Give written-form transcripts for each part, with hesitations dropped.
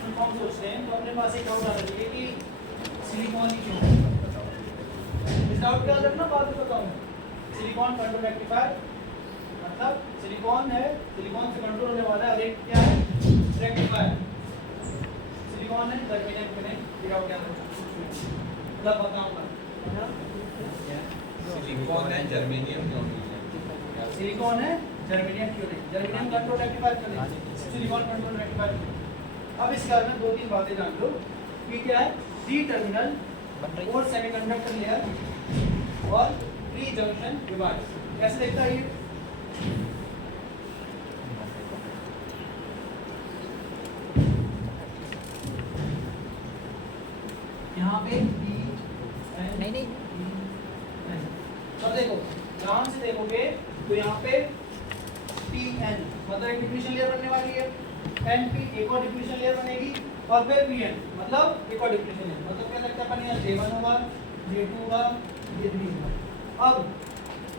Full form सोचते हैं तो अपने पास एक डाउट आ रही है कि सिलिकॉन ही क्यों। इस डाउट का रखना बाद में बताऊं। सिलिकॉन कंट्रोल रेक्टिफायर मतलब सिलिकॉन है, सिलिकॉन से कंट्रोल होने वाला है, और एक क्या है रेक्टिफायर। सिलिकॉन है जर्मेनियम के नहीं, ये डाउट क्या है मतलब बताऊंगा। सिलिकॉन है जर्मेनियम क्यों नहीं है? सिलिकॉन है जर्मेनियम क्यों नहीं, जर्मेनियम कंट्रोल रेक्टिफायर क्यों नहीं, सिलिकॉन कंट्रोल रेक्टिफायर। अब इस बारे में दो तीन बातें जान लो कि क्या है डी टर्मिनल और सेमीकंडक्टर लेयर और प्री जंक्शन डिवाइस कैसे देखता है ये। यहाँ पे नहीं अब देखो ध्यान से देखोगे तो यहाँ पे PN मतलब एक डिप्लीशन लेयर बनने वाली है, NP एक और डिप्लीशन लेयर बनेगी, और फिर PN मतलब एक और डिप्लीशन लेयर, मतलब क्या लगता है अपन यहाँ J1 होगा, J2 होगा, J3 होगा। अब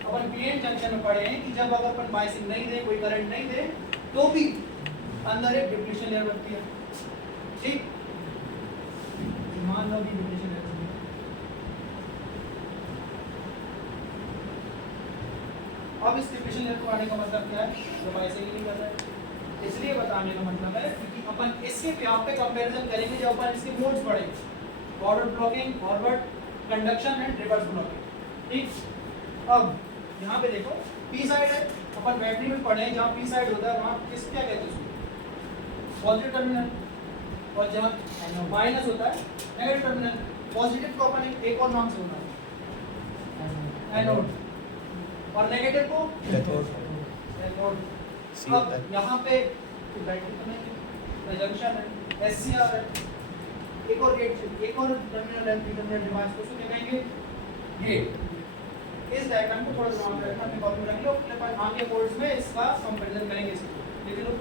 अपन PN जंक्शन में पढ़े हैं कि जब अगर अपन बायसिंग नहीं दे, कोई करंट नहीं दे तो भी अंदर एक डिप्लीशन लेयर बनती है। ठीक, मान लो कि डिप्लीशन लेयर बनती है। अब इस डिप्लीशन लेयर को आने का मतलब क्या है, जब बायसिंग नहीं कर रहा है, इसलिए बताने का मतलब है क्योंकि अपन इसके यहाँ पे कंपैरिजन करेंगे जब अपन इसके मोड्स पढ़ेंगे, forward blocking, forward conduction and reverse blocking. ठीक, अब यहाँ पे देखो पी साइड है, अपन बैटरी में पढ़े हैं जहाँ पी साइड होता है वहाँ किस क्या कहते हैं उसको पॉजिटिव टर्मिनल, और जहाँ माइनस होता है नेगेटिव टर्मिनल। पॉजिटिव को अपन एक और नाम से होना है एनोड, और नेगेटिव को कैथोड। अब यहाँ पे जंक्शन है, SCR है, एक और गेट, एक और टर्मिनल है, टर्मिनल डिवाइस को क्या कहेंगे गेट। इस डायग्राम को थोड़ा ध्यान रखना, मैं कॉपी रख लो, फिर अपन आगे कोर्स में इसका कंपैरिजन करेंगे। इसको लिख लो,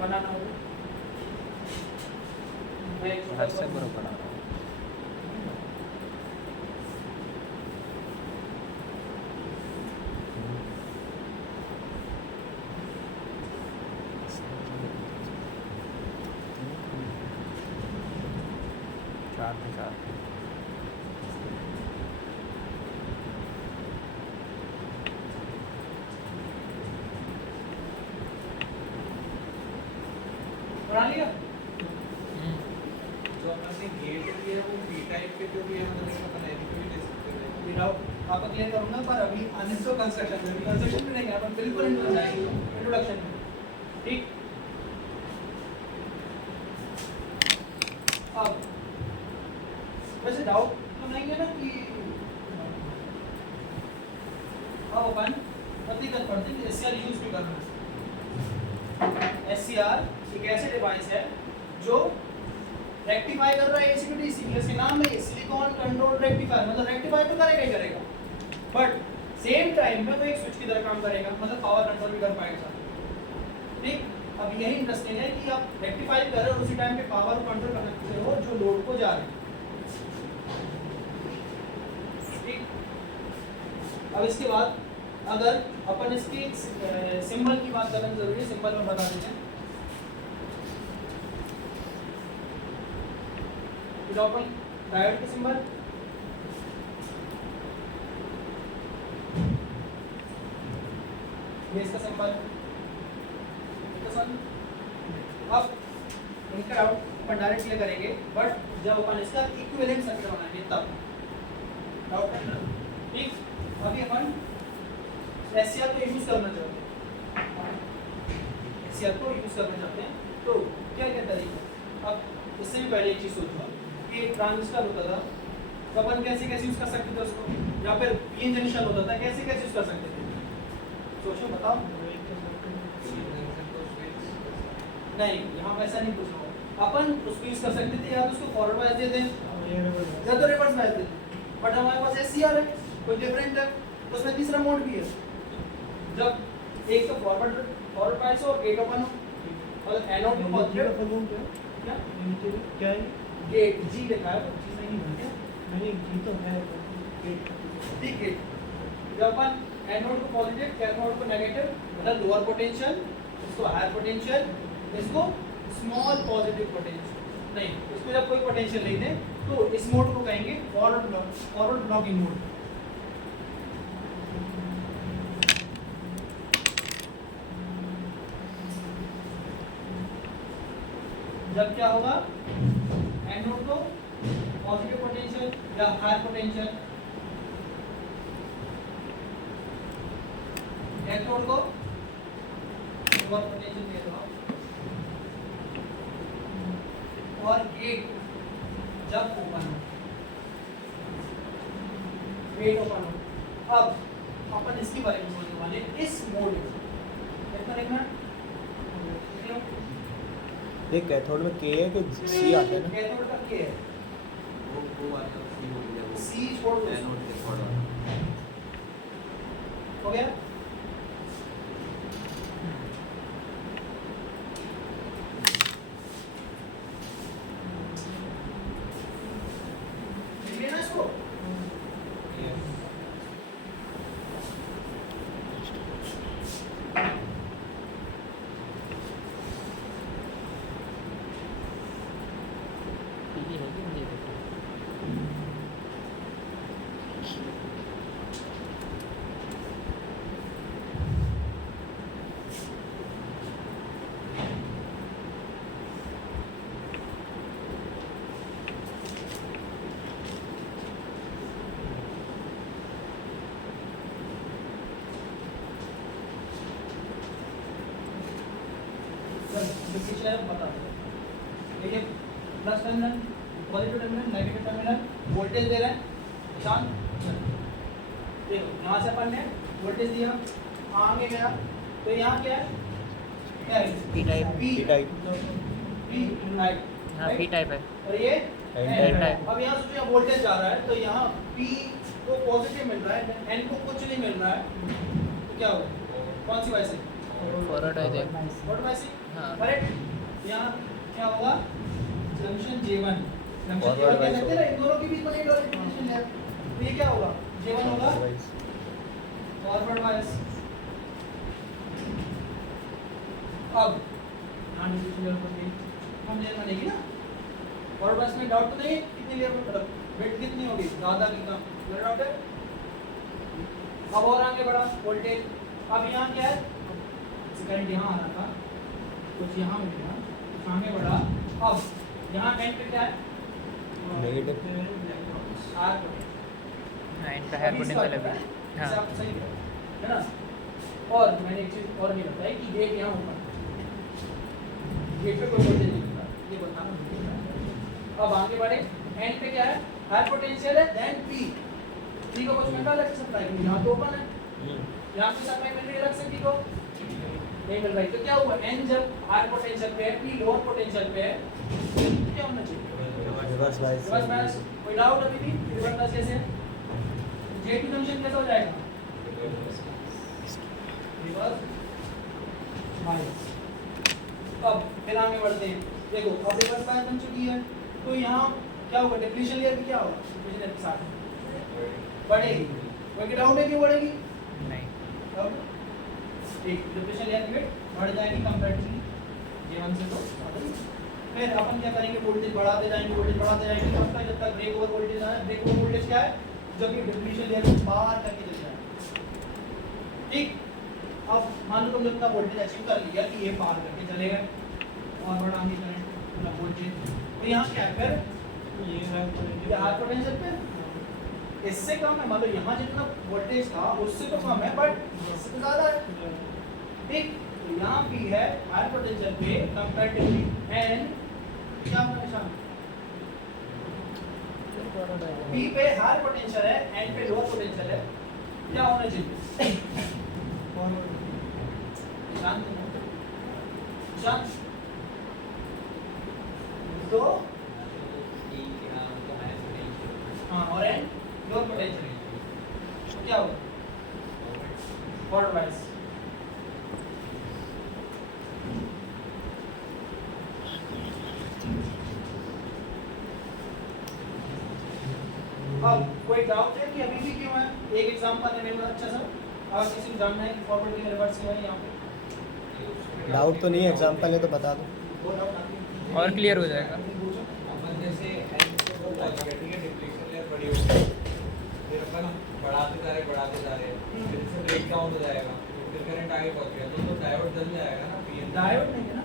बनाना होगा। मैं एक छोटा सा बना रहा हूँ। बना लिया? जो अपने गेट भी है वो पी टाइप के जो भी है मतलब इसका अपन एनी भी दे सकते हैं। विदाउट आपको क्लियर करूंगा, पर अभी अनिस्टो कंस्ट्रक्शन में कंस्ट्रक्शन में नहीं, अपन बिल्कुल इंट्रोडक्शन में। ठीक, अब वैसे डाउट तो नहीं है ना कि अब अपन प्रतिगत पढ़ते हैं SCR यूज भी करना है। SCR एक ऐसे डिवाइस है जो रेक्टिफाई कर रहा है AC टू DC, इसके नाम में सिलिकॉन कंट्रोल रेक्टिफायर, मतलब रेक्टिफाई तो करेगा ही करेगा, बट सेम टाइम में वो एक स्विच की तरह काम करेगा, मतलब पावर कंट्रोल भी कर पाएगा। ठीक, अब यही इंटरेस्टिंग है कि आप रेक्टिफाई कर रहे हो उसी टाइम पे पावर को कंट्रोल कर सकते हो जो लोड को जा रहे हैं। ठीक, अब इसके बाद अगर अपन इसके सिंबल की बात करना जरूरी है, सिंबल में बता देते हैं। अपन डायोड के सिंबल, ये इसका सिंबल। अब इनका डाउट अपन डायरेक्ट क्लियर करेंगे, बट जब अपन इसका इक्विवेलेंट सर्किट बनाएंगे तब डाउट करना। ठीक, अभी अपन SCR को यूज करना चाहते हैं, SCR को यूज करना चाहते हैं तो क्या क्या तरीका। अब इससे भी पहले एक चीज सोचो कि एक ट्रांजिस्टर होता था तो अपन कैसे कैसे यूज कर सकते थे उसको, या फिर PN जंक्शन होता था कैसे कैसे यूज कर सकते थे, सोचो बताओ। नहीं, यहाँ पे ऐसा नहीं पूछ रहा हूँ, अपन उसको यूज कर सकते थे या तो उसको फॉरवर्ड वाइज दे दें या तो रिवर्स वाइज दे दें, बट हमारे पास SCR है, कोई डिफरेंट है, तो उसमें तीसरा मोड भी है। जब एक तो फॉरवर्ड वाइज हो, एक ओपन हो, मतलब एनोड को पॉजिटिव क्या क्या है गेट जी लिखा है, जी नहीं है क्या, नहीं जी तो है गेट। ठीक है, जब अपन एनोड को पॉजिटिव, कैथोड को नेगेटिव, मतलब लोअर पोटेंशियल, इसको हायर पोटेंशियल, इसको स्मॉल पॉजिटिव पोटेंशियल, नहीं इसको जब कोई पोटेंशियल नहीं दे तो इस मोड को कहेंगे फॉरवर्ड ब्लॉकिंग मोड। जब क्या होगा, एनोड को पॉजिटिव पोटेंशियल या हाई पोटेंशियल, इलेक्ट्रोड को लोअर पोटेंशियल दे दो, और गेट जब ओपन हो, गेट ओपन हो। अब अपन इसके बारे में बोलने वाले, इस मोड में कितना देखना, ये कैथोड में के है कि सी आता है ना? कैथोड का के है, वो वाला सी हो गया, वो सी छोड़ दो, एनोड के थोड़ा हो गया। लेना इसको, डिफरेंशियल है बता दो। देखिए plus terminal, positive terminal, negative terminal, voltage दे रहे हैं निशान। देखो यहाँ से अपन ने वोल्टेज दिया, आगे गया तो यहाँ क्या है, क्या है P type, P type type, हाँ पी टाइप है। और ये N टाइप। अब यहाँ सोचिए वोल्टेज जा रहा है तो यहाँ P को पॉजिटिव मिल रहा है, N को कुछ नहीं मिल रहा है, तो क्या होगा, कौन सी वाइस है, फॉरवर्ड है देख। फॉरवर्ड वाइस है, हाँ। करेक्ट। यहाँ क्या होगा, junction J1, junction Forward J1 कह bias सकते हैं ना, इन दोनों के बीच में एक पोजीशन है, तो ये क्या होगा, J1 होगा फॉरवर्ड वाइस। अब यहाँ डिस्ट्रीब्यूशन लेवल पर भी हम लेयर बनेगी ना, फॉरवर्ड वाइस में डाउट तो नहीं, कितनी लेयर में वेट कितनी होगी, ज़्यादा की कम, मेरा डाउट है। अब और आगे बढ़ा वोल्टेज, अब यहाँ क्या है, करंट यहाँ आ रहा था, कुछ यहाँ हो गया, कुछ आगे बढ़ा, अब यहाँ एंड पे क्या है, नेगेटिव आर हाँ इनका हायर पोटेंशियल है। हाँ हिसाब सही है ना। और मैंने एक चीज और नहीं बताई कि गेट यहाँ ऊपर, गेट पे कोई वोल्टेज नहीं होता, ये बताना। अब आगे बढ़े, एंड पे क्या है, हाई पोटेंशियल है, देन पी को कुछ मिल रहा है सप्लाई, यहाँ तो ओपन है, यहाँ पे सप्लाई मिल रही है इलेक्ट्रिसिटी को, नहीं मिल रही, तो क्या हुआ, एन जब हाई पोटेंशियल पे है, पी लोअर पोटेंशियल पे है, तो क्या होना चाहिए, रिवर्स बायस। Reverse bias. कोई डाउट अभी भी, रिवर्स बायस कैसे, J2 जंक्शन कैसा हो जाएगा, रिवर्स बायस। अब फिर आगे बढ़ते हैं, देखो अब रिवर्स बायस बन चुकी है, तो यहाँ क्या होगा, डिप्लीशन लेयर क्या होगा, डिप्लीशन लेयर के साथ बढ़ेगी, कोई डाउट है कि बढ़ेगी, नहीं। अब एक डिप्लीशन लेयर की बढ़ जाएगी कंपैरेटिवली J1 से, तो फिर अपन क्या करेंगे, वोल्टेज बढ़ाते जाएंगे, वोल्टेज बढ़ाते जाएंगे, तब तक जब तक ब्रेक ओवर वोल्टेज आए। ब्रेक ओवर वोल्टेज क्या है, जब ये डिप्लीशन लेयर को पार करके चले जाए, ठीक। अब मान लो तुमने इतना वोल्टेज अचीव कर लिया कि ये पार करके चले गए, और बढ़ाएंगे करंट मतलब वोल्टेज, तो यहाँ क्या है, फिर ये हाई पोटेंशियल पे इससे कम है, मतलब यहाँ जितना वोल्टेज था उससे तो कम है, बट इससे तो ज़्यादा है, ठीक। तो यहाँ भी है हाई पोटेंशियल पे कंपैरेटिवली, एंड क्या आपका निशान, P पे हाई पोटेंशियल है, N पे लोअर पोटेंशियल है, क्या होना चाहिए, निशान निशान तो हाँ, और N लोअर पोटेंशियल, तो क्या होगा, फॉरवर्ड बायस। अब कोई डाउट है कि अभी भी क्यों है, एक एग्जांपल है मेरे पास अच्छा सा, अगर किसी को जानना है कि फॉरवर्ड की रिवर्स क्यों है यहाँ पे, डाउट तो नहीं है, एग्जांपल है तो बता दो। और क्लियर हो जाएगा। अपन जैसे एंड को बोल रहा है ठीक है, डिप्लीशन लेयर बड़ी होगी, फिर अपन बढ़ाते जा रहे फिर इससे ब्रेक डाउन हो जाएगा, फिर करंट आगे पहुंच गया तो डायोड जल जाएगा ना। पीएन डायोड नहीं है ना,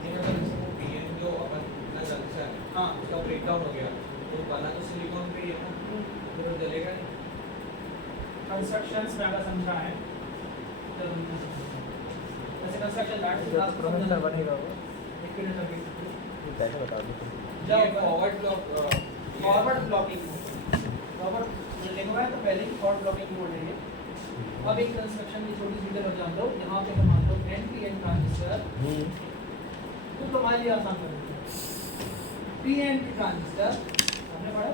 नहीं अगर जैसे पीएन जो अपन इतना जंक्शन है हाँ उसका ब्रेक डाउन हो गया तो बना तो सिलिकॉन पे ही है ना, फिर वो जलेगा नहीं। कंस्ट्रक्शंस में अगर समझा है तो वैसे कंस्ट्रक्शन लाइट जो तो प्रोसेसर बनेगा वो एक मिनट अभी ये कैसे बता दो तुम। ये forward block forward blocking forward लिखा है तो पहले ही फॉरवर्ड ब्लॉकिंग मोड है ये। अब एक कंस्ट्रक्शन की छोटी सी डिटेल हो जान दो, यहाँ पे हम मान लो NPN ट्रांजिस्टर तो तुम्हारे लिए आसान कर देते हैं। PNP ट्रांजिस्टर हमने पढ़ा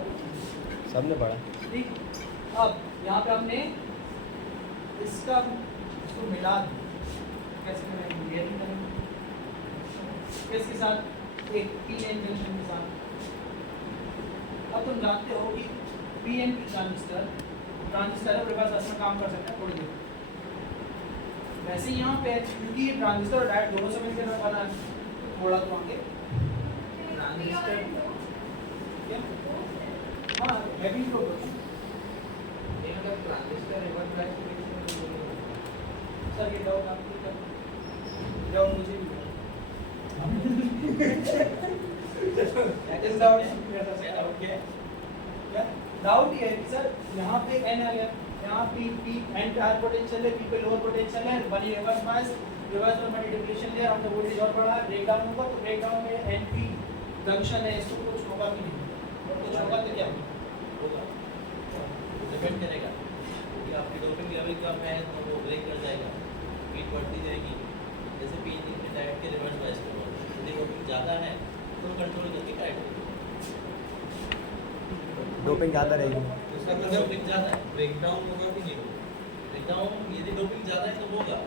सबने पढ़ा। ठीक, अब यहाँ पे हमने इसको मिला दिया। कैसे करेंगे, ये नहीं करेंगे इसके साथ एक PN जंक्शन के साथ। अब तुम जानते हो कि PNP ट्रांजिस्टर है, अपने पास ऐसा काम कर सकता है थोड़ी देर। वैसे यहाँ पे क्योंकि ये ट्रांजिस्टर और डायोड दोनों से मिलकर बना है, थोड़ा तो आगे ट्रांजिस्टर क्या हाँ मैं भी तो ये मतलब ट्रांजिस्टर रिवर्स बायस सर ये डाउट आपको क्या डाउट मुझे भी इस डाउट है डाउट क्या है, डाउट ये है कि सर यहाँ पे n आ गया, यहाँ p n पे हाई पोटेंशियल है, p पे लोअर पोटेंशियल है, बनी रिवर्स बायस में बनी डिप्लीशन लेयर, हमने वोल्टेज और बढ़ा है, ब्रेक डाउन होगा तो ब्रेक डाउन में np जंक्शन है, इसको कुछ होगा कि नहीं, कुछ होगा तो क्या होगा, डिपेंड करेगा कि आपकी डोपिंग लेवल कम है तो वो ब्रेक कर जाएगा, स्पीड बढ़ती जाएगी। जैसे पीन के डायरेक्ट के रिवर्स बायस पे यदि डोपिंग ज़्यादा है तो कंट्रोल करके करेक्ट होगी। डोपिंग ज़्यादा रहेगी। उसका मतलब डोपिंग ज़्यादा है, ब्रेक डाउन होगा कि नहीं होगा? ब्रेक डाउन यदि डोपिंग ज़्यादा है तो होगा,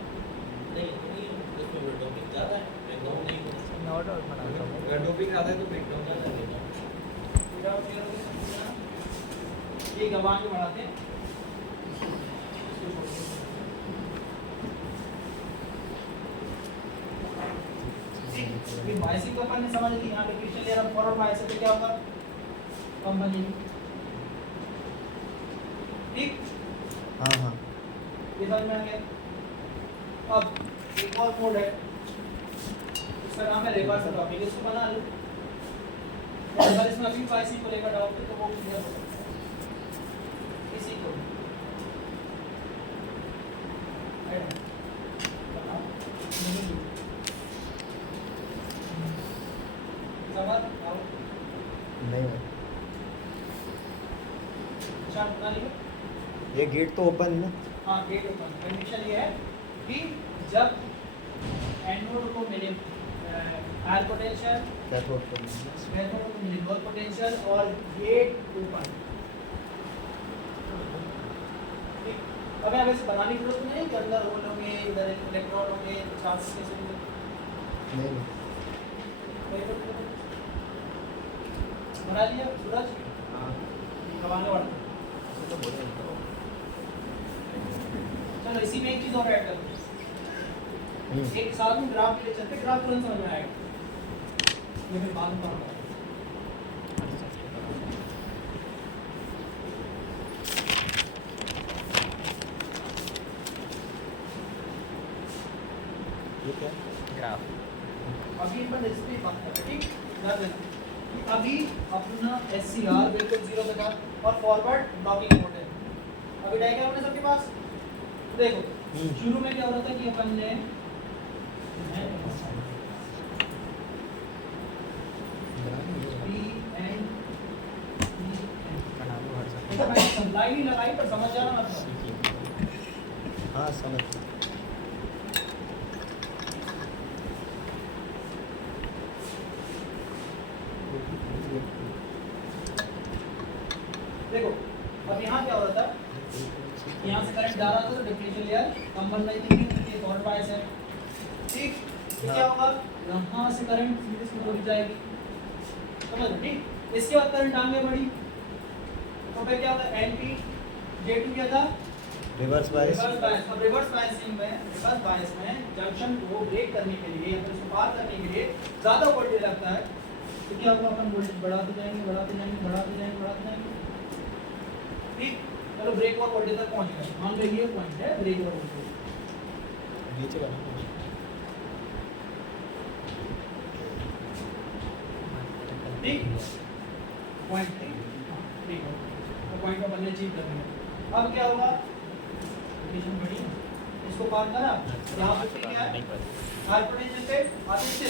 नहीं तो नहीं होगा। उसमें डोपिंग ज़्यादा है, ब्रेक डाउन नहीं होगा। नोट और बनाता हूँ। अगर डोपिंग ज़्यादा है तो ब्रेक डाउन ज़्यादा ज़्यादा ब्रेक डाउन ये गवाह के बढ़ाते हैं बायसिंग का अपन ने समझ लिया, यहाँ पे डिप्लीशन लेयर और फॉरवर्ड बायस पे क्या होगा, कम बनेगी। ठीक, हाँ हाँ ये समझ में आ गया। अब एक और मोड है, इसका नाम है रिवर्स ब्लॉकिंग, इसको बना लो। अगर इसमें अभी बायसिंग को लेकर डाउट है तो वो क्लियर हो सकता है इसी को नहीं अच्छा बना लिया। ये गेट तो ओपन है ना। हाँ गेट ओपन, कंडीशन ये है कि जब एनोड को मिले हायर पोटेंशियल, कैथोड को कैथोड को मिले लोअर पोटेंशियल और गेट ओपन। ठीक, अब यहाँ वैसे बनाने की जरूरत नहीं कि अंदर होल होंगे, इधर इलेक्ट्रॉन होंगे, चार्ज कैसे होंगे, नहीं बना लिया सूरज। कमाने वाला तो बोले चलो इसी में एक चीज और ऐड कर दो, एक साथ में ग्राफ के लिए चलते, ग्राफ तुरंत समझ में आएगा, ये फिर बाद में पढ़ूंगा। ये क्या ग्राफ अभी अपन इस पे बात कर रहे हैं, ठीक, ध्यान देना कि अभी अपना SCR बिल्कुल 0 पे था और फॉरवर्ड ब्लॉकिंग मोड है। अभी डायग्राम है सबके पास, देखो शुरू में क्या हो रहा था कि अपन ने बना लो हर सब। तो मैं सप्लाई नहीं लगाई पर समझ जाना मतलब। हाँ समझ देखो अब यहाँ क्या हो रहा था, यहाँ से करंट जा रहा था तो डिप्लीशन लेयर कम बन रही थी क्योंकि ये फॉरवर्ड बायस है। ठीक, तो क्या होगा, यहाँ से करंट सीधे सीधे उड़ जाएगी, समझ लो। ठीक, इसके बाद करंट आगे बढ़ी तो फिर क्या होगा, NP J2 क्या था रिवर्स बायस रिवर्स बायस। अब रिवर्स बायस में जंक्शन को ब्रेक करने के लिए या फिर उसको पार करने के लिए ज़्यादा वोल्टेज लगता है, तो क्या होगा, अपन वोल्टेज बढ़ाते जाएंगे। ठीक, चलो ब्रेक और वोल्टेज तक पहुंच गए। मान लो ये पॉइंट है ब्रेक और वोल्टेज, नीचे का ठीक, पॉइंट ठीक है, तो पॉइंट को बनने अचीव करनी है। अब क्या होगा, लोकेशन बड़ी है, इसको पार करा, यहाँ पे क्या है, हाई पोटेंशियल पे आदित्य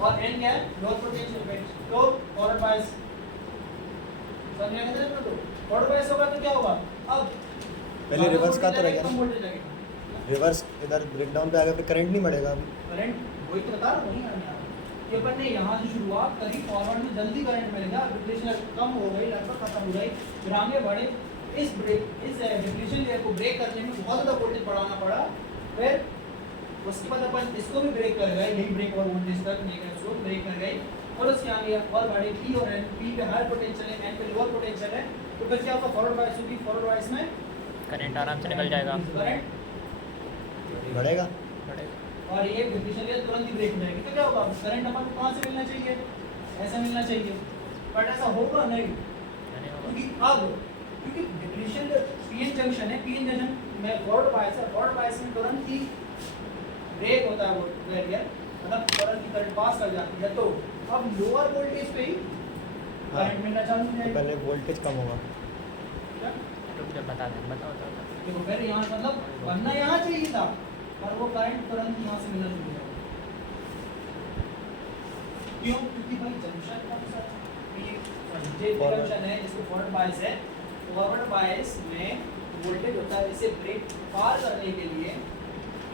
और एंड क्या है, लोअर पोटेंशियल पे, तो फॉरवर्ड बायस समझ आया ना। तो फॉरवर्ड बायस होगा तो क्या होगा, अब पहले रिवर्स का तो रहेगा कम ना, वोल्टेज लगेगा, रिवर्स इधर ब्रेकडाउन पे आ गया, फिर करंट नहीं बढ़ेगा अभी। करंट वही तो बता रहा हूँ, वही आने आ रहा है। कि अपन ने यहाँ से शुरुआत करी, फॉरवर्ड में जल्दी करंट मिलेगा, डिप्लेशन कम हो गई, लगभग खत्म हो गई, फिर आगे बढ़े, इस डिप्लेशन लेयर को ब्रेक करने में बहुत ज़्यादा वोल्टेज बढ़ाना पड़ा, फिर उसके बाद अपन इसको भी ब्रेक कर गए, यही ब्रेक और वोल्टेज तक नेगेटिव को ब्रेक कर गई, और उसके आगे और बढ़े पी और एन, पी पे हाई पोटेंशियल है, एन पे लोअर पोटेंशियल है, तो फिर क्या होगा, फॉरवर्ड बायस होगी, फॉरवर्ड बायस में करंट आराम से निकल जाएगा, करंट बढ़ेगा। और ये डिप्लेशन लेयर तुरंत ही ब्रेक हो जाएगी, तो क्या होगा, करंट अपन को कहाँ से मिलना चाहिए, ऐसा मिलना चाहिए, बट ऐसा होगा नहीं, क्योंकि डिप्लेशन पीएन जंक्शन है, पीएन जंक्शन में फॉरवर्ड बायस है, फॉरवर्ड बायस में तुरंत ही ब्रेक होता है वो लेयर, मतलब तुरंत ही करंट पास कर जाती है, तो अब लोअर वोल्टेज पे ही करंट मिलना चालू हो तो जाएगा। पहले वोल्टेज कम होगा। क्या? रुक जा, बताओ। देखो फिर यहाँ मतलब बनना यहाँ चाहिए था, पर वो करंट तुरंत यहाँ से मिलना शुरू हो जाएगा। क्यों? क्योंकि भाई जंक्शन कौन सा है, जंक्शन है जिसको फॉरवर्ड बायस है, फॉरवर्ड बायस में वोल्टेज होता है, इसे ब्रेक पार करने के लिए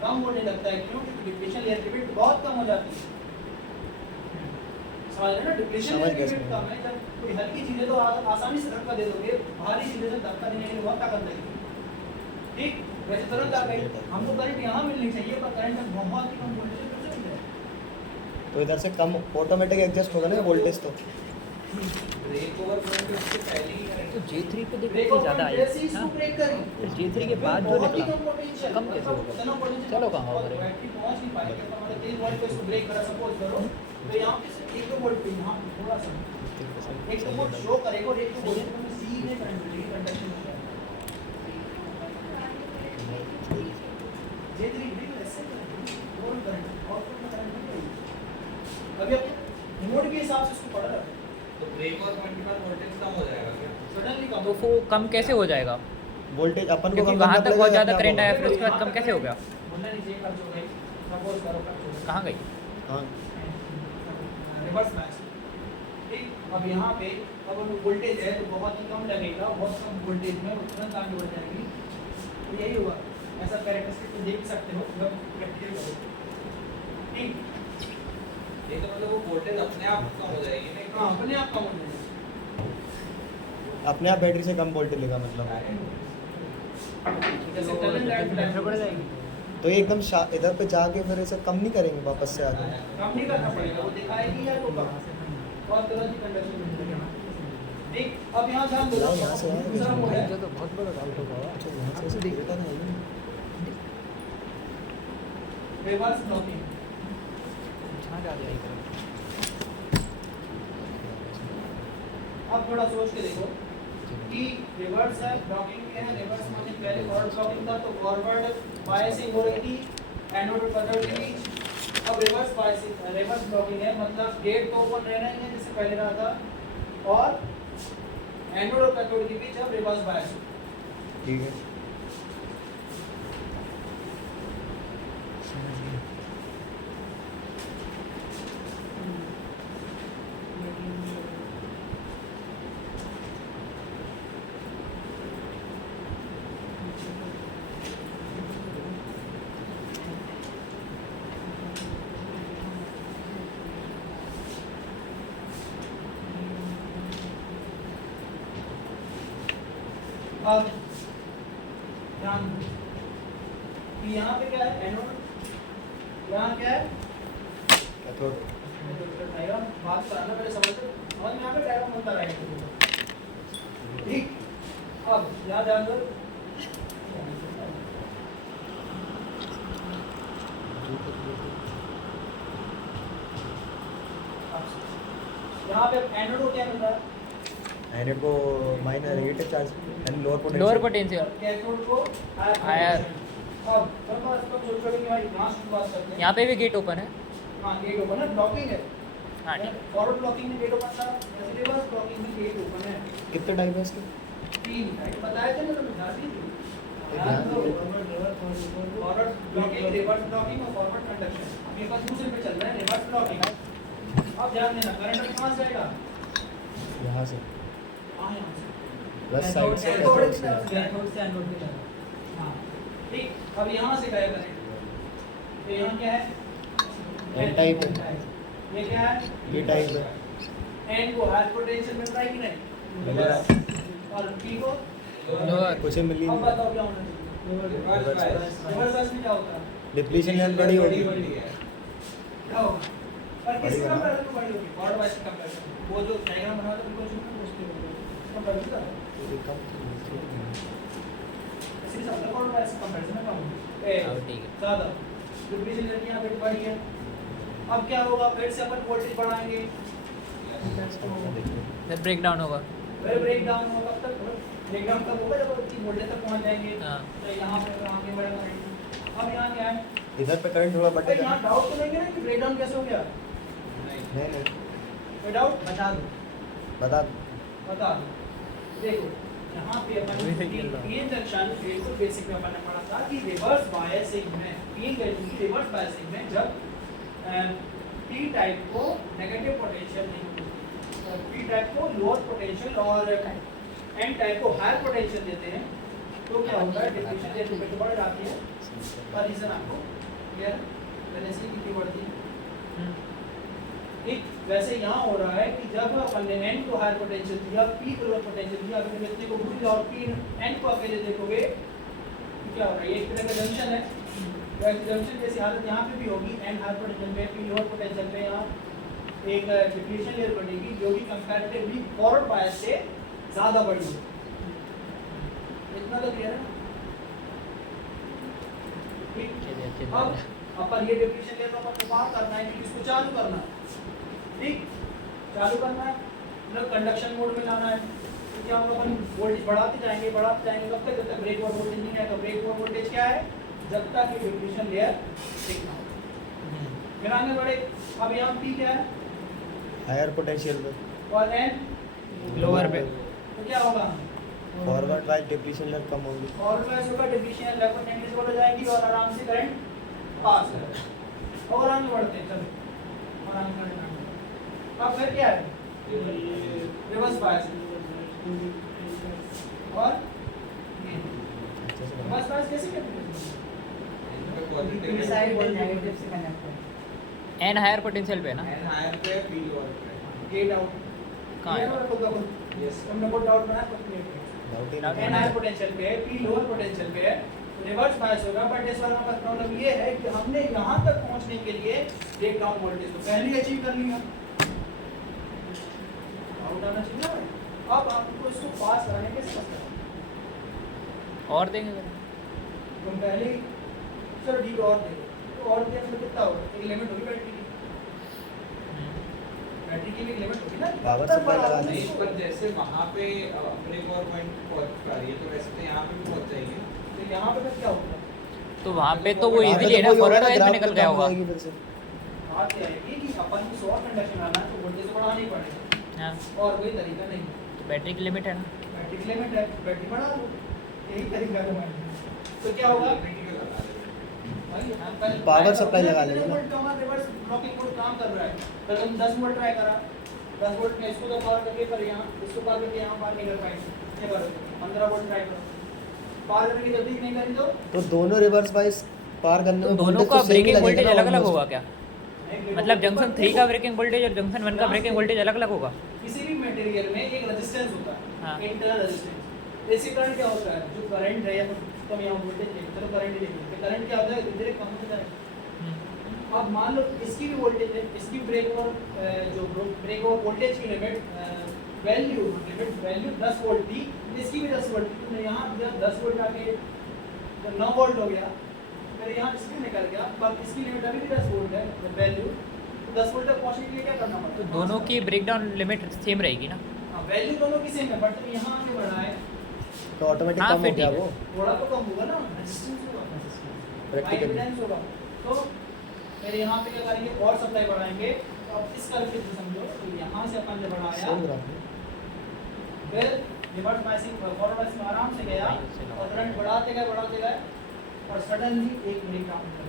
कम होने लगता है, क्यों? क्योंकि डिप्लेशन लेयर की विड्थ बहुत कम हो जाती है, समझ रहे ना, डिप्लेशन लेयर की विड्थ कम है, जब कोई हल्की चीजें तो आसानी से धक्का दे दोगे, भारी चीजें से धक्का देने के लिए बहुत ताकत लगेगी, ठीक, वैसे तुरंत आ गई, हमको करंट यहाँ मिलनी चाहिए, पर करंट बहुत ही कम वोल्टेज पे चल रहा है, तो इधर से कम ऑटोमेटिक एडजस्ट होगा ना वोल्टेज, तो ब्रेक ओवर पॉइंट पे उससे पहले ही करेंगे। तो J3 पे देखो ब्रेक कि ऑफ ज़्यादा आई जैसे ही इसको हाँ? ब्रेक करी, फिर J3 के बाद जो बहुत ही निकला कम पोटेंशियल, कम कैसे होगा? इतना पोटेंशियल चलो कहाँ और हो रहे हैं? बैटरी पहुंच नहीं पाएगी, अपन हमारे 3 वोल्ट पे इसको ब्रेक करा सपोज करो, तो यहाँ पे सिर्फ 1 वोल्ट पे यहाँ थोड़ा सा 1 वोल्ट शो करेगा, और 1 वोल्ट में सीधे करंट मिलेगी, कंडक्शन हो जाएगा। J3 भी ऐसे वोल्ट करंट आउटपुट में करंट नहीं रहेगी, अभी अपन मोड के हिसाब से इसको पढ़ रहे हैं, तो ब्रेक ओवर पॉइंट के बाद वोल्टेज कम हो जाएगा क्या? सडनली कम तो वो कम कैसे हो जाएगा, वोल्टेज अपन को क्योंकि कम वहाँ करना तक बहुत पड़ेगा ज़्यादा अपने करंट आप आया, होगा। फिर उसके बाद कम कैसे हो गया, बोलना नीचे खर्च हो गई, सपोज करो खर्च हो गई, कहाँ गई? हाँ, रिवर्स मैच, ठीक, अब यहाँ पे अब वोल्टेज है तो बहुत ही कम लगेगा, बहुत कम वोल्टेज में वो तुरंत आगे बढ़ जाएगी, तो यही हुआ, ऐसा कैरेक्टरिस्टिक तो देख सकते हो जब प्रैक्टिकल करो, ठीक, ये तो मतलब वो वोल्टेज अपने आप कम हो जाएगी ना? हाँ अपने आप कम हो जाएगा, अपने आप बैटरी से कम वोल्टेज लेगा मतलब, जैसे करंट डायरेक्ट बढ़ जाएगी। तो ये एकदम इधर पे जाके फिर इसे कम नहीं करेंगे वापस से आगे। काम नहीं करना पड़ेगा, वो दिखाएगी या होगा और तुरंत ही कंडक्शन मिल जाएगा, ठीक, अब यहाँ ध्यान दो, यहाँ से यहाँ दूसरा मोड है, तो बहुत बड़ा डाउट होगा। अच्छा यहाँ से ऐसे दिखता नहीं है। रिवर्स ब्लॉकिंग, जहाँ जा जाएगी अब थोड़ा सोच के देखो कि रिवर्स है, ब्लॉकिंग क्या है, रिवर्स माने पहले फॉरवर्ड ब्लॉकिंग था तो फॉरवर्ड बायसिंग हो रही थी एनोड और कैथोड के बीच, अब रिवर्स बायसिंग रिवर्स ब्लॉकिंग है, मतलब गेट तो ओपन रह रहे हैं जैसे पहले रहा था, और एनोड और कैथोड के बीच अब रिवर्स बायसिंग, ठीक है, अब ध्यान दो कि यहाँ पे क्या है एनोड, यहाँ क्या है कैथोड, डायग्राम बात कराना पहले समझ में यहाँ पे डायग्राम होता रहेगा, ठीक, अब यहाँ ध्यान दो, यहाँ पे एनोड को क्या मिल रहा है? एनोड को minor negative charge and lower lower potential potential cathode को हायर। अब हम बात सोचोगे कि भाई यहाँ से बात करते हैं। यहाँ पे भी गेट ओपन है। हाँ गेट ओपन है, ब्लॉकिंग है। हाँ ठीक है। फॉरवर्ड ब्लॉकिंग में गेट ओपन था, ऐसे रिवर्स ब्लॉकिंग में गेट ओपन है। कितने टाइप है इसके? 3 टाइप बताया था ना, तुमने ध्यान दी थी। ध्यान दो। फॉरवर्ड ब्लॉकिंग, रिवर्स ब्लॉकिंग और फॉरवर्ड कंडक्शन। अब ये बस दूसरे पे चल रहा है, रिवर्स ब्लॉकिंग। अब ध्यान देना, करंट अभी कहाँ से आएगा? यहाँ से हाँ यहाँ से। बस साइड से कैथोड कैथोड से से एनोड पे चल रहा है। हाँ ठीक, अब यहाँ से गया करंट, तो यहाँ क्या है? N टाइप है। ये क्या है? P टाइप है। एन को हाई पोटेंशियल मिल रहा है कि नहीं? मिल रहा है। और पी को? लोअर। कुछ ही मिली अब बताओ क्या होना चाहिए? रिवर्स बस में क्या होता है? डिप्लीशन लेवल बड़ी होगी। क्या होगा? और किसके कंपैरिजन में बड़ी होगी? Forward wise comparison. वो जो डायग्राम बना था बिल्कुल शुरू में उसके कंपैरिजन था। इसी सब फॉरवर्ड वाइज कंपैरिजन में कम होगी। अब ठीक है। ज्यादा डिप्लीशन लेवल यहाँ पे बढ़ी है। अब क्या होगा? फिर से अपन वोल्टेज बढ़ाएंगे, फिर ब्रेक डाउन होगा। फिर ब्रेक डाउन होगा। कब तक? ब्रेक डाउन कब होगा? जब 3 वोल्टेज तक पहुंच जाएंगे। हाँ। तो यहाँ पे आगे बढ़ेगा करंट। अब यहाँ क्या है? इधर पे करंट थोड़ा अरे बढ़ेगा। यहाँ डाउट तो नहीं है ना कि ब्रेक डाउन कैसे हो गया? नहीं नहीं कोई डाउट? बता दो, बता बता दो। देखो यहाँ पे अपन वही सही चल रहा है। ये जंक्शन बिल्कुल बेसिक में अपन ने पढ़ा था कि रिवर्स बायसिंग में पी वैल्यू की रिवर्स बायसिंग में जब पी टाइप को नेगेटिव पोटेंशियल नहीं होती, पी टाइप को लोअर पोटेंशियल और एन टाइप को हायर पोटेंशियल देते हैं, तो क्या होता है? डिप्लीशन रेट पे बढ़ जाती है। और रीजन आपको क्लियर है? वैसे ही कितनी बढ़ती है ठीक वैसे यहाँ हो रहा है कि जब अपन ने एन को हायर पोटेंशियल दिया, पी को लोअर पोटेंशियल दिया, अगर व्यक्ति को भूल जाओ पी एन को अकेले देखोगे तो क्या हो रहा है? एक तरह का जंक्शन है। वैसे जंक्शन जैसी हालत यहाँ पे भी होगी, एन हायर पोटेंशियल पे, पी लोअर पोटेंशियल पे। यहाँ एक डिप्लीशन लेयर बनेगी जो कि कंपैरेटिवली फॉरवर्ड बायस से ज़्यादा बड़ी होगी। इतना तो क्लियर है? ठीक। चलिए अच्छे से। अब अपन ये डिप्लीशन लेयर को अपन पार करना है कि इसको चालू करना है। ठीक, चालू करना है मतलब कंडक्शन मोड में लाना है। तो क्या होगा? अपन वोल्टेज बढ़ाते जाएंगे कब तक? जब तक ब्रेक ओवर वोल्टेज नहीं आएगा। ब्रेक ओवर वोल्टेज क्या है? जब तक ये डिप्लीशन लेयर ठीक ना हो। फिर आगे बढ़े। अब यहाँ पी क्या है? हायर पोटेंशियल पे और एन लोअर पे। तो क्या होगा? फॉरवर्ड वाइज डिप्लीशन लेवल कम होगी। फॉरवर्ड वाइज होगा, डिप्लीशन लगभग नेगेटिव हो जाएगी और आराम से करंट पास है। और आगे बढ़ते हैं, चलो और आगे करंट। अब फिर क्या है? रिवर्स बायस और रिवर्स बायस कैसे करते हैं? एन हायर पोटेंशियल पे ना। गेट आउट कहाँ है? हमने को डाउट बनाया तो क्लियर डाउट ही Doubt नहीं एन हायर पोटेंशियल पे है, पी लोअर पोटेंशियल पे है, रिवर्स बायस होगा। बट इस बार का प्रॉब्लम ये है कि हमने यहाँ तक पहुँचने के लिए ब्रेक डाउन वोल्टेज को पहले ही अचीव कर लिया। डाउट आना चाहिए ना। अब आपको इसको पास कराने के समझ और देंगे जरा। तुम पहले ही चलो ठीक है और दे तो और दिया तो कितना होगा? एक लिमिट होगी बैटरी की। बैटरी की भी एक लिमिट होगी ना। Power तब supply लगा आपने दी। इसको- पर जैसे वहाँ पे ब्रेक और पॉइंट पहुँच पा रही है तो वैसे तो यहाँ पे भी पहुँच जाएगी। तो यहाँ पे फिर क्या होगा? तो वहाँ पे तो वो वहाँ पे इजीली है ना, वही होगा फॉरवर्ड ना, वाइज में ग्राफ निकल पे गया कम होगा। होएगी फिर से। बात क्या है कि अपन को 100 कंडक्शन आना है तो वोल्टेज तो बढ़ाना ही पड़ेगा हाँ, और कोई तरीका नहीं। तो बैटरी की लिमिट है ना। बैटरी की लिमिट है, बैटरी बढ़ा लो, यही तरीका है। तो क्या होगा? क्रिटिकल लगा देंगे। Power supply लगा लेंगे ना। वोल्ट का हमारा रिवर्स ब्लॉकिंग मोड काम कर रहा है। तो हम 10 वोल्ट ट्राई करा, 10 वोल्ट में इसको तो पार करके पर यहाँ इसको पार करके यहाँ पार नहीं कर पाएंगे। ये करो 15 वोल्ट ट्राई करो, पार करने की जल्दी नहीं करी तो दोनों रिवर्स बाइस पार करने में दोनों voltage का तो same ही ब्रेकिंग वोल्टेज लगेगा ना अलग अलग almost। होगा क्या? मतलब जंक्शन 3 का ब्रेकिंग वोल्टेज और जंक्शन 1 का ब्रेकिंग वोल्टेज अलग अलग होगा। किसी भी मटेरियल में एक रेजिस्टेंस होता हाँ। है, इंटरनल रेजिस्टेंस। इसी करंट क्या होता है? जो करंट है या तो हम यहाँ वोल्टेज लेंगे, चलो करंट ही लेंगे। करंट क्या होता है? धीरे धीरे कम होता है। अब मान लो इसकी भी वोल्टेज है, इसकी ब्रेक और जो ब्रेक और वोल्टेज की limit value limit value 10 volt थी, इसकी भी 10 वोल्ट थी, तुमने यहाँ दिया 10 वोल्ट आके जब 9 वोल्ट हो गया, फिर यहाँ इसकी निकल गया, पर इसकी लिमिट अभी भी 10 वोल्ट है वैल्यू, तो 10 वोल्ट तक पहुँचने के लिए क्या करना पड़ता तो है? दोनों की ब्रेकडाउन लिमिट सेम रहेगी ना? हाँ, वैल्यू दोनों की सेम है, बट तुम यहाँ आगे बढ़ाए तो ऑटोमेटिक हाँ, कम हो फिर गया ठीक वो थोड़ा तो कम होगा ना, रेजिस्टेंस होगा, प्रैक्टिकली। इम्पीडेंस होगा। तो फिर यहाँ पे क्या करेंगे, और सप्लाई बढ़ाएंगे, तो अब इस कर्व को समझो, तो यहाँ से अपन ने बढ़ाया, सेम ग्राफ है। फिर रिवर्स बायसिंग फॉरवर्ड बायसिंग में आराम से गया और करंट बढ़ाते गए और सडनली एक ब्रेकडाउन हुआ,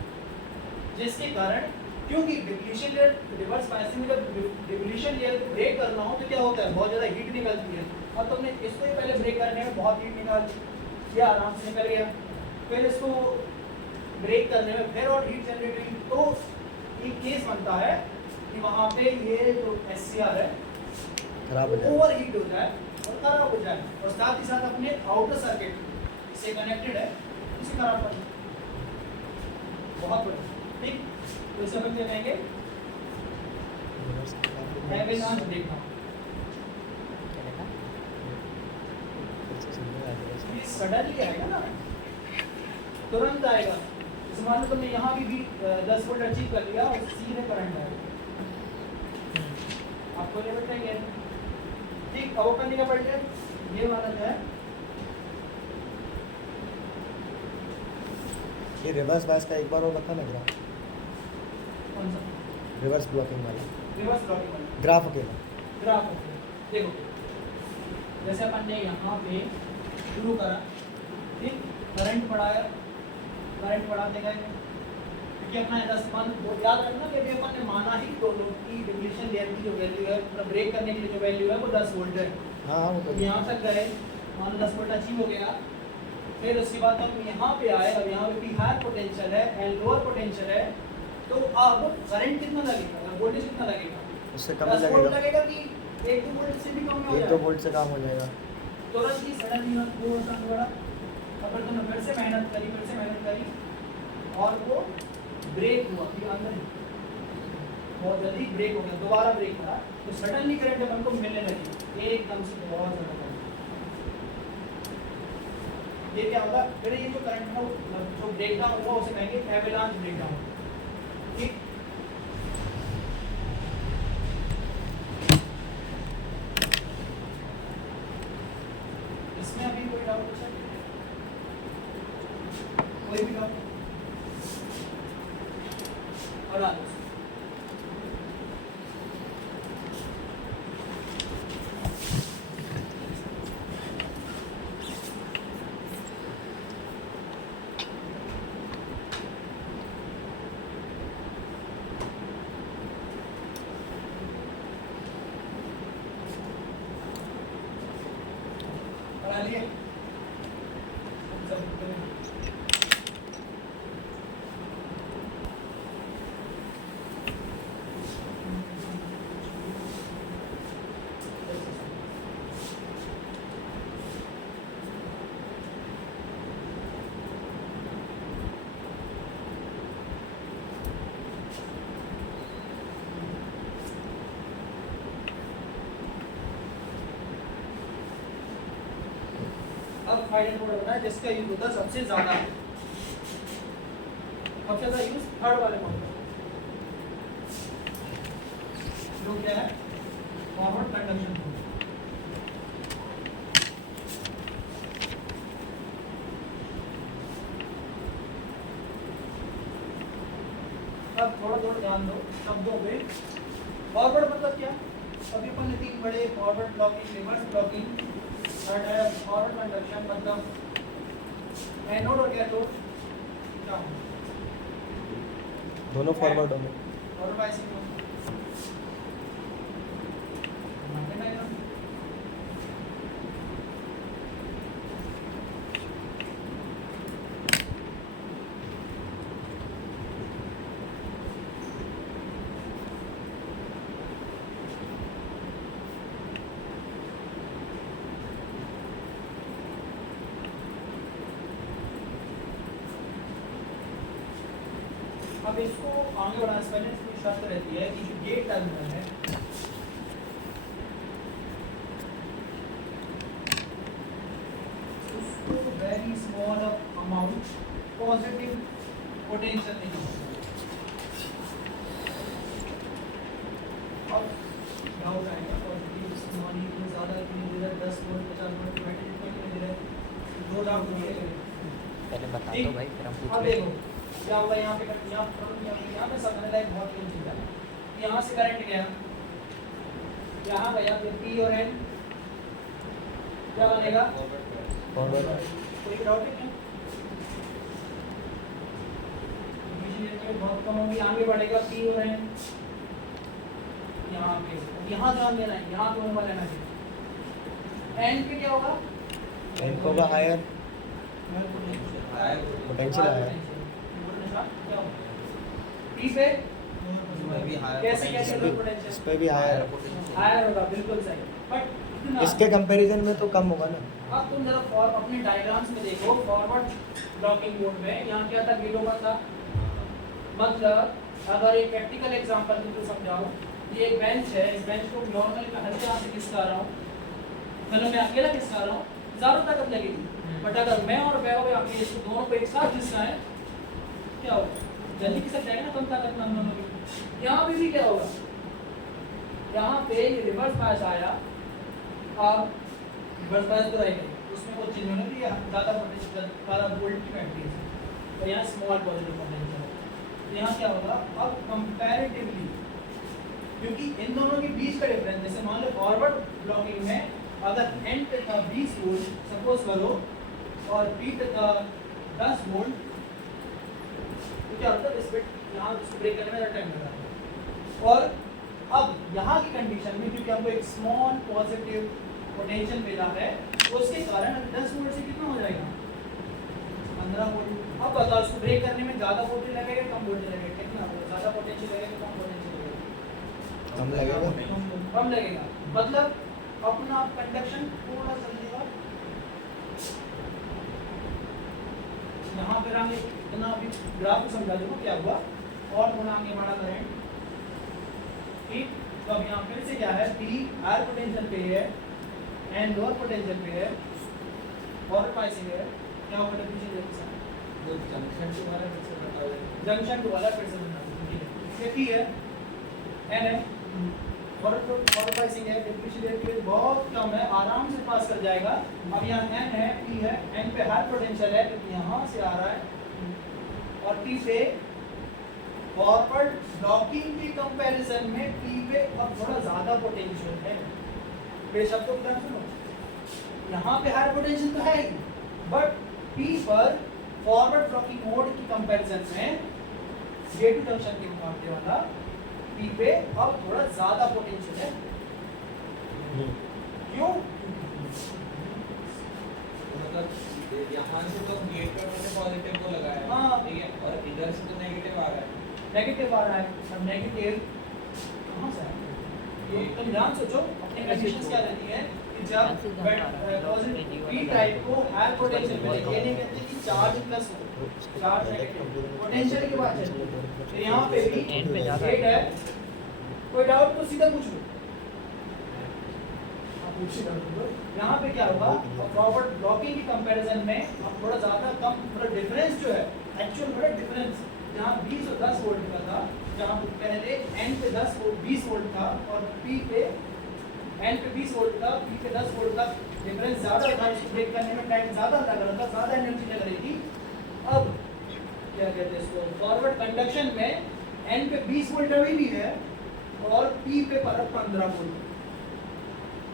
जिसके कारण क्योंकि डिप्लीशन लेयर रिवर्स बायसिंग में जब डिप्लीशन लेयर को ब्रेक करना हो तो क्या होता है, बहुत ज़्यादा हीट निकलती है। अब तुमने इसको ही पहले ब्रेक करने में बहुत हीट निकाल दिया, आराम से निकल गया, फिर इसको ब्रेक करने में फिर और हीट जनरेट हुई, तो एक केस बनता है कि वहाँ पे ये जो SCR है खराब हो जाएगा। ओवर हीट हो जाए और खराब हो जाए, और साथ ही साथ अपने आउटर सर्किट से कनेक्टेड है, इसे खराब कर बहुत बढ़िया। ठीक, तो इसे हम क्या कहेंगे, एवेलांच ब्रेकडाउन। ये सडनली आएगा ना, तुरंत आएगा। जैसे मान लो तुमने यहाँ भी 10 वोल्ट अचीव कर लिया और सीधे करंट आएगा, आपको लिमिट नहीं है। ठीक, अब ओपन का पढ़ ये वाला जो है, ये रिवर्स बायस का एक बार और बता ना ग्राफ, कौन सा रिवर्स ब्लॉकिंग वाला रिवर्स ब्लॉकिंग वाला ग्राफ अकेला। ग्राफ है। देखो जैसे अपन ने यहाँ पे शुरू करा, ठीक, करंट बढ़ाया, करंट बढ़ाते गए, क्योंकि अपना 10 मान याद रखना कि अभी अपन ने माना ही दोनों की डिप्लीशन लेयर की जो वैल्यू है, मतलब ब्रेक करने के लिए जो वैल्यू है वो 10 वोल्ट है। हाँ वो तो तो यहाँ तक गए, मान 10 वोल्ट अचीव हो गया, फिर उसके बाद हम यहाँ पे आए, अब यहाँ पे भी हाई पोटेंशियल है एंड लोअर पोटेंशियल है, तो अब करंट कितना लगेगा, वोल्टेज कितना लगेगा, उससे कम 10 वोल्ट लगेगा, लगेगा कि 1-2 वोल्ट से भी कम हो 1-2 जाएगा, वोल्ट से काम हो जाएगा। तुरंत ही सडनली वो आसान बढ़ा। अगर तुमने फिर से मेहनत करी और वो ब्रेक हुआ, फिर अंदर बहुत जल्दी ब्रेक हो गया, दोबारा ब्रेक हुआ, तो सडनली करंट हमको मिलने लगी एकदम से, बहुत ज़्यादा करंट। ये क्या होगा, फिर ये जो करंट है जो ब्रेकडाउन हुआ उसे कहेंगे एवेलांच ब्रेकडाउन। ठीक, इसमें अभी कोई डाउट है, कोई भी डाउट और आगे पढ़ा लिए सब अब फाइनल कोड होता है जिसका यूज होता है सबसे ज्यादा, सबसे ज्यादा यूज थर्ड वाले कोड का, जो क्या है फॉरवर्ड कंडक्शन कोड। अब थोड़ा थोड़ा ध्यान दो शब्दों पे। फॉरवर्ड मतलब क्या, अभी अपन ने 3 बड़े forward blocking, reverse blocking, third है फॉरवर्ड कंडक्शन, मतलब एनोड और कैथोड क्या हो, दोनों फॉरवर्ड होंगे। फॉरवर्ड बायसिंग हो। अब इसको आगे बढ़ाने से पहले इसकी शर्त रहती है कि जो गेट टर्मिनल है, very small amount positive potential नहीं होगा। और डाउट आएगा पॉजिटिव स्मॉल इतने ज़्यादा इतनी दे रहा है 10 वोल्ट 50 वोल्ट बैटरी इतनी दे रहा है, दो डाउट मिलेगा। पहले बता ठीक। दो भाई, फिर हम अब पूछ देखो क्या होगा यहाँ पे, यहाँ पे समझने लायक बहुत ही चीज़ है। यहाँ से करंट गया, यहाँ गया, फिर P और N क्या बनेगा? फॉरवर्ड कोई डाउट है क्या? डिफिशिएंसी बहुत कम होगी, आगे बढ़ेगा P और N यहाँ पे, यहाँ ध्यान देना है, यहाँ दोनों वाला लेना है। N पे क्या होगा? एन को का हायर पोटेंशियल हायर P पे इसमें भी higher कैसे potential कैसे इस लो पे- पोटेंशियल इस पे भी हायर हायर होगा, बिल्कुल सही। बट इतना इसके कंपैरिजन में तो कम होगा ना। अब तुम जरा फॉर अपने डायग्राम्स में देखो, फॉरवर्ड ब्लॉकिंग मोड में यहाँ क्या था, गेटो का था। मतलब अगर एक प्रैक्टिकल एग्जांपल तुमको समझाऊं, ये एक बेंच है, इस बेंच को नॉर्मली मैं हल्के हाथ से खिसका रहा हूँ, मतलब मैं अकेला खिसका रहा हूँ, ज़्यादा ताकत लगेगी। बट अगर मैं और वैभव या फिर इसको दोनों को एक साथ खिसकाएं, क्या होगा? जल्दी खिसक जाएगा ना, कम ताकत में हम दोनों की। यहाँ पे भी क्या होगा, यहाँ पे ये रिवर्स बायस आया, अब रिवर्स बायस तो रहेगा, उसमें कुछ चीज़ होने दिया, ज़्यादा पोटेंशियल, ज़्यादा वोल्ट की बैटरी है, तो यहाँ स्मॉल पॉजिटिव पोटेंशियल है। तो यहाँ क्या होगा, अब कंपैरेटिवली, क्योंकि इन दोनों के बीच का डिफरेंस, जैसे मान लो फॉरवर्ड ब्लॉकिंग में अगर एन पे था 20 वोल्ट सपोज करो और पी पे था 10 वोल्ट, तो क्या होता है, इस पे यहाँ इसको ब्रेक करने में ज़्यादा टाइम लगा है। और अब यहाँ की कंडीशन में क्योंकि हमको एक स्मॉल पॉजिटिव पोटेंशियल मिला है, तो उसके कारण 10 वोल्ट से कितना हो जाएगा, 15 वोल्ट। अब बताओ इसको ब्रेक करने में ज़्यादा वोल्टेज लगेगा कम वोल्टेज लगेगा, कितना होगा, ज़्यादा पोटेंशियल लगेगा कम पोटेंशियल लगेगा, कम लगेगा। कम लगेगा। मतलब अपना कंडक्शन थोड़ा सा देगा, यहाँ पर आगे इतना अभी ग्राफ को समझा देखो क्या हुआ, और थोड़ा आगे बढ़ा करेंट, ठीक। तो अब यहाँ फिर से क्या है, P हायर पोटेंशियल पे है, N लोअर पोटेंशियल पे है, और पाइसिंग है, क्या होगा डिफरेंशियल के साथ, जो जंक्शन के बारे में से बता दें। जंक्शन को वाला फिर से बना दो, ठीक है। ये P है, N है, और पाइसिंग है, डिफरेंशियल बहुत कम है, आराम से पास कर जाएगा। अब यहाँ N है, P है, N पे हायर पोटेंशियल है क्योंकि यहाँ से आ रहा है, और P पे फॉरवर्ड ब्लॉकिंग के कंपैरिजन में P पे अब थोड़ा ज़्यादा पोटेंशियल है। मेरे शब्दों को ध्यान सुनो, यहाँ पे हायर पोटेंशियल तो है ही, बट P पर फॉरवर्ड ब्लॉकिंग मोड की कंपैरिजन में गेट टू जंक्शन के मुकाबले वाला P पे अब थोड़ा ज़्यादा पोटेंशियल है। क्यों? मतलब यहाँ से तो गेट पे मैंने पॉजिटिव को लगाया, हाँ। ठीक है, और इधर से तो नेगेटिव आ रहा है। नेगेटिव आ रहा है, अब नेगेटिव कहाँ से आया? तो तुम ध्यान सोचो, अपनी कंडीशंस क्या रहती है कि जब पॉजिटिव P टाइप को हायर पोटेंशियल पे ये नहीं कहते कि चार्ज प्लस हो, चार्ज नेगेटिव, पोटेंशियल की बात चल रही है। तो यहाँ पे भी N पे ज़्यादा गेट है, कोई डाउट तो सीधा पूछ लो, आप पूछिए डाउट। यहाँ पे क्या होगा, फॉरवर्ड ब्लॉकिंग की कंपैरिजन में अब थोड़ा ज़्यादा कम, थोड़ा डिफरेंस जो है, एक्चुअल थोड़ा डिफरेंस, जहाँ 20 और 10 वोल्ट का था, जहाँ पहले N पे 20 वोल्ट था और P पे N पे 20 वोल्ट था, P पे 10 वोल्ट का डिफरेंस ज़्यादा था, इसको ब्रेक करने में टाइम ज़्यादा लग रहा था, ज़्यादा एनर्जी लग रही थी। अब क्या कहते हैं इसको, फॉरवर्ड कंडक्शन में N पे 20 वोल्ट अभी भी है और P पे पर 15 वोल्ट।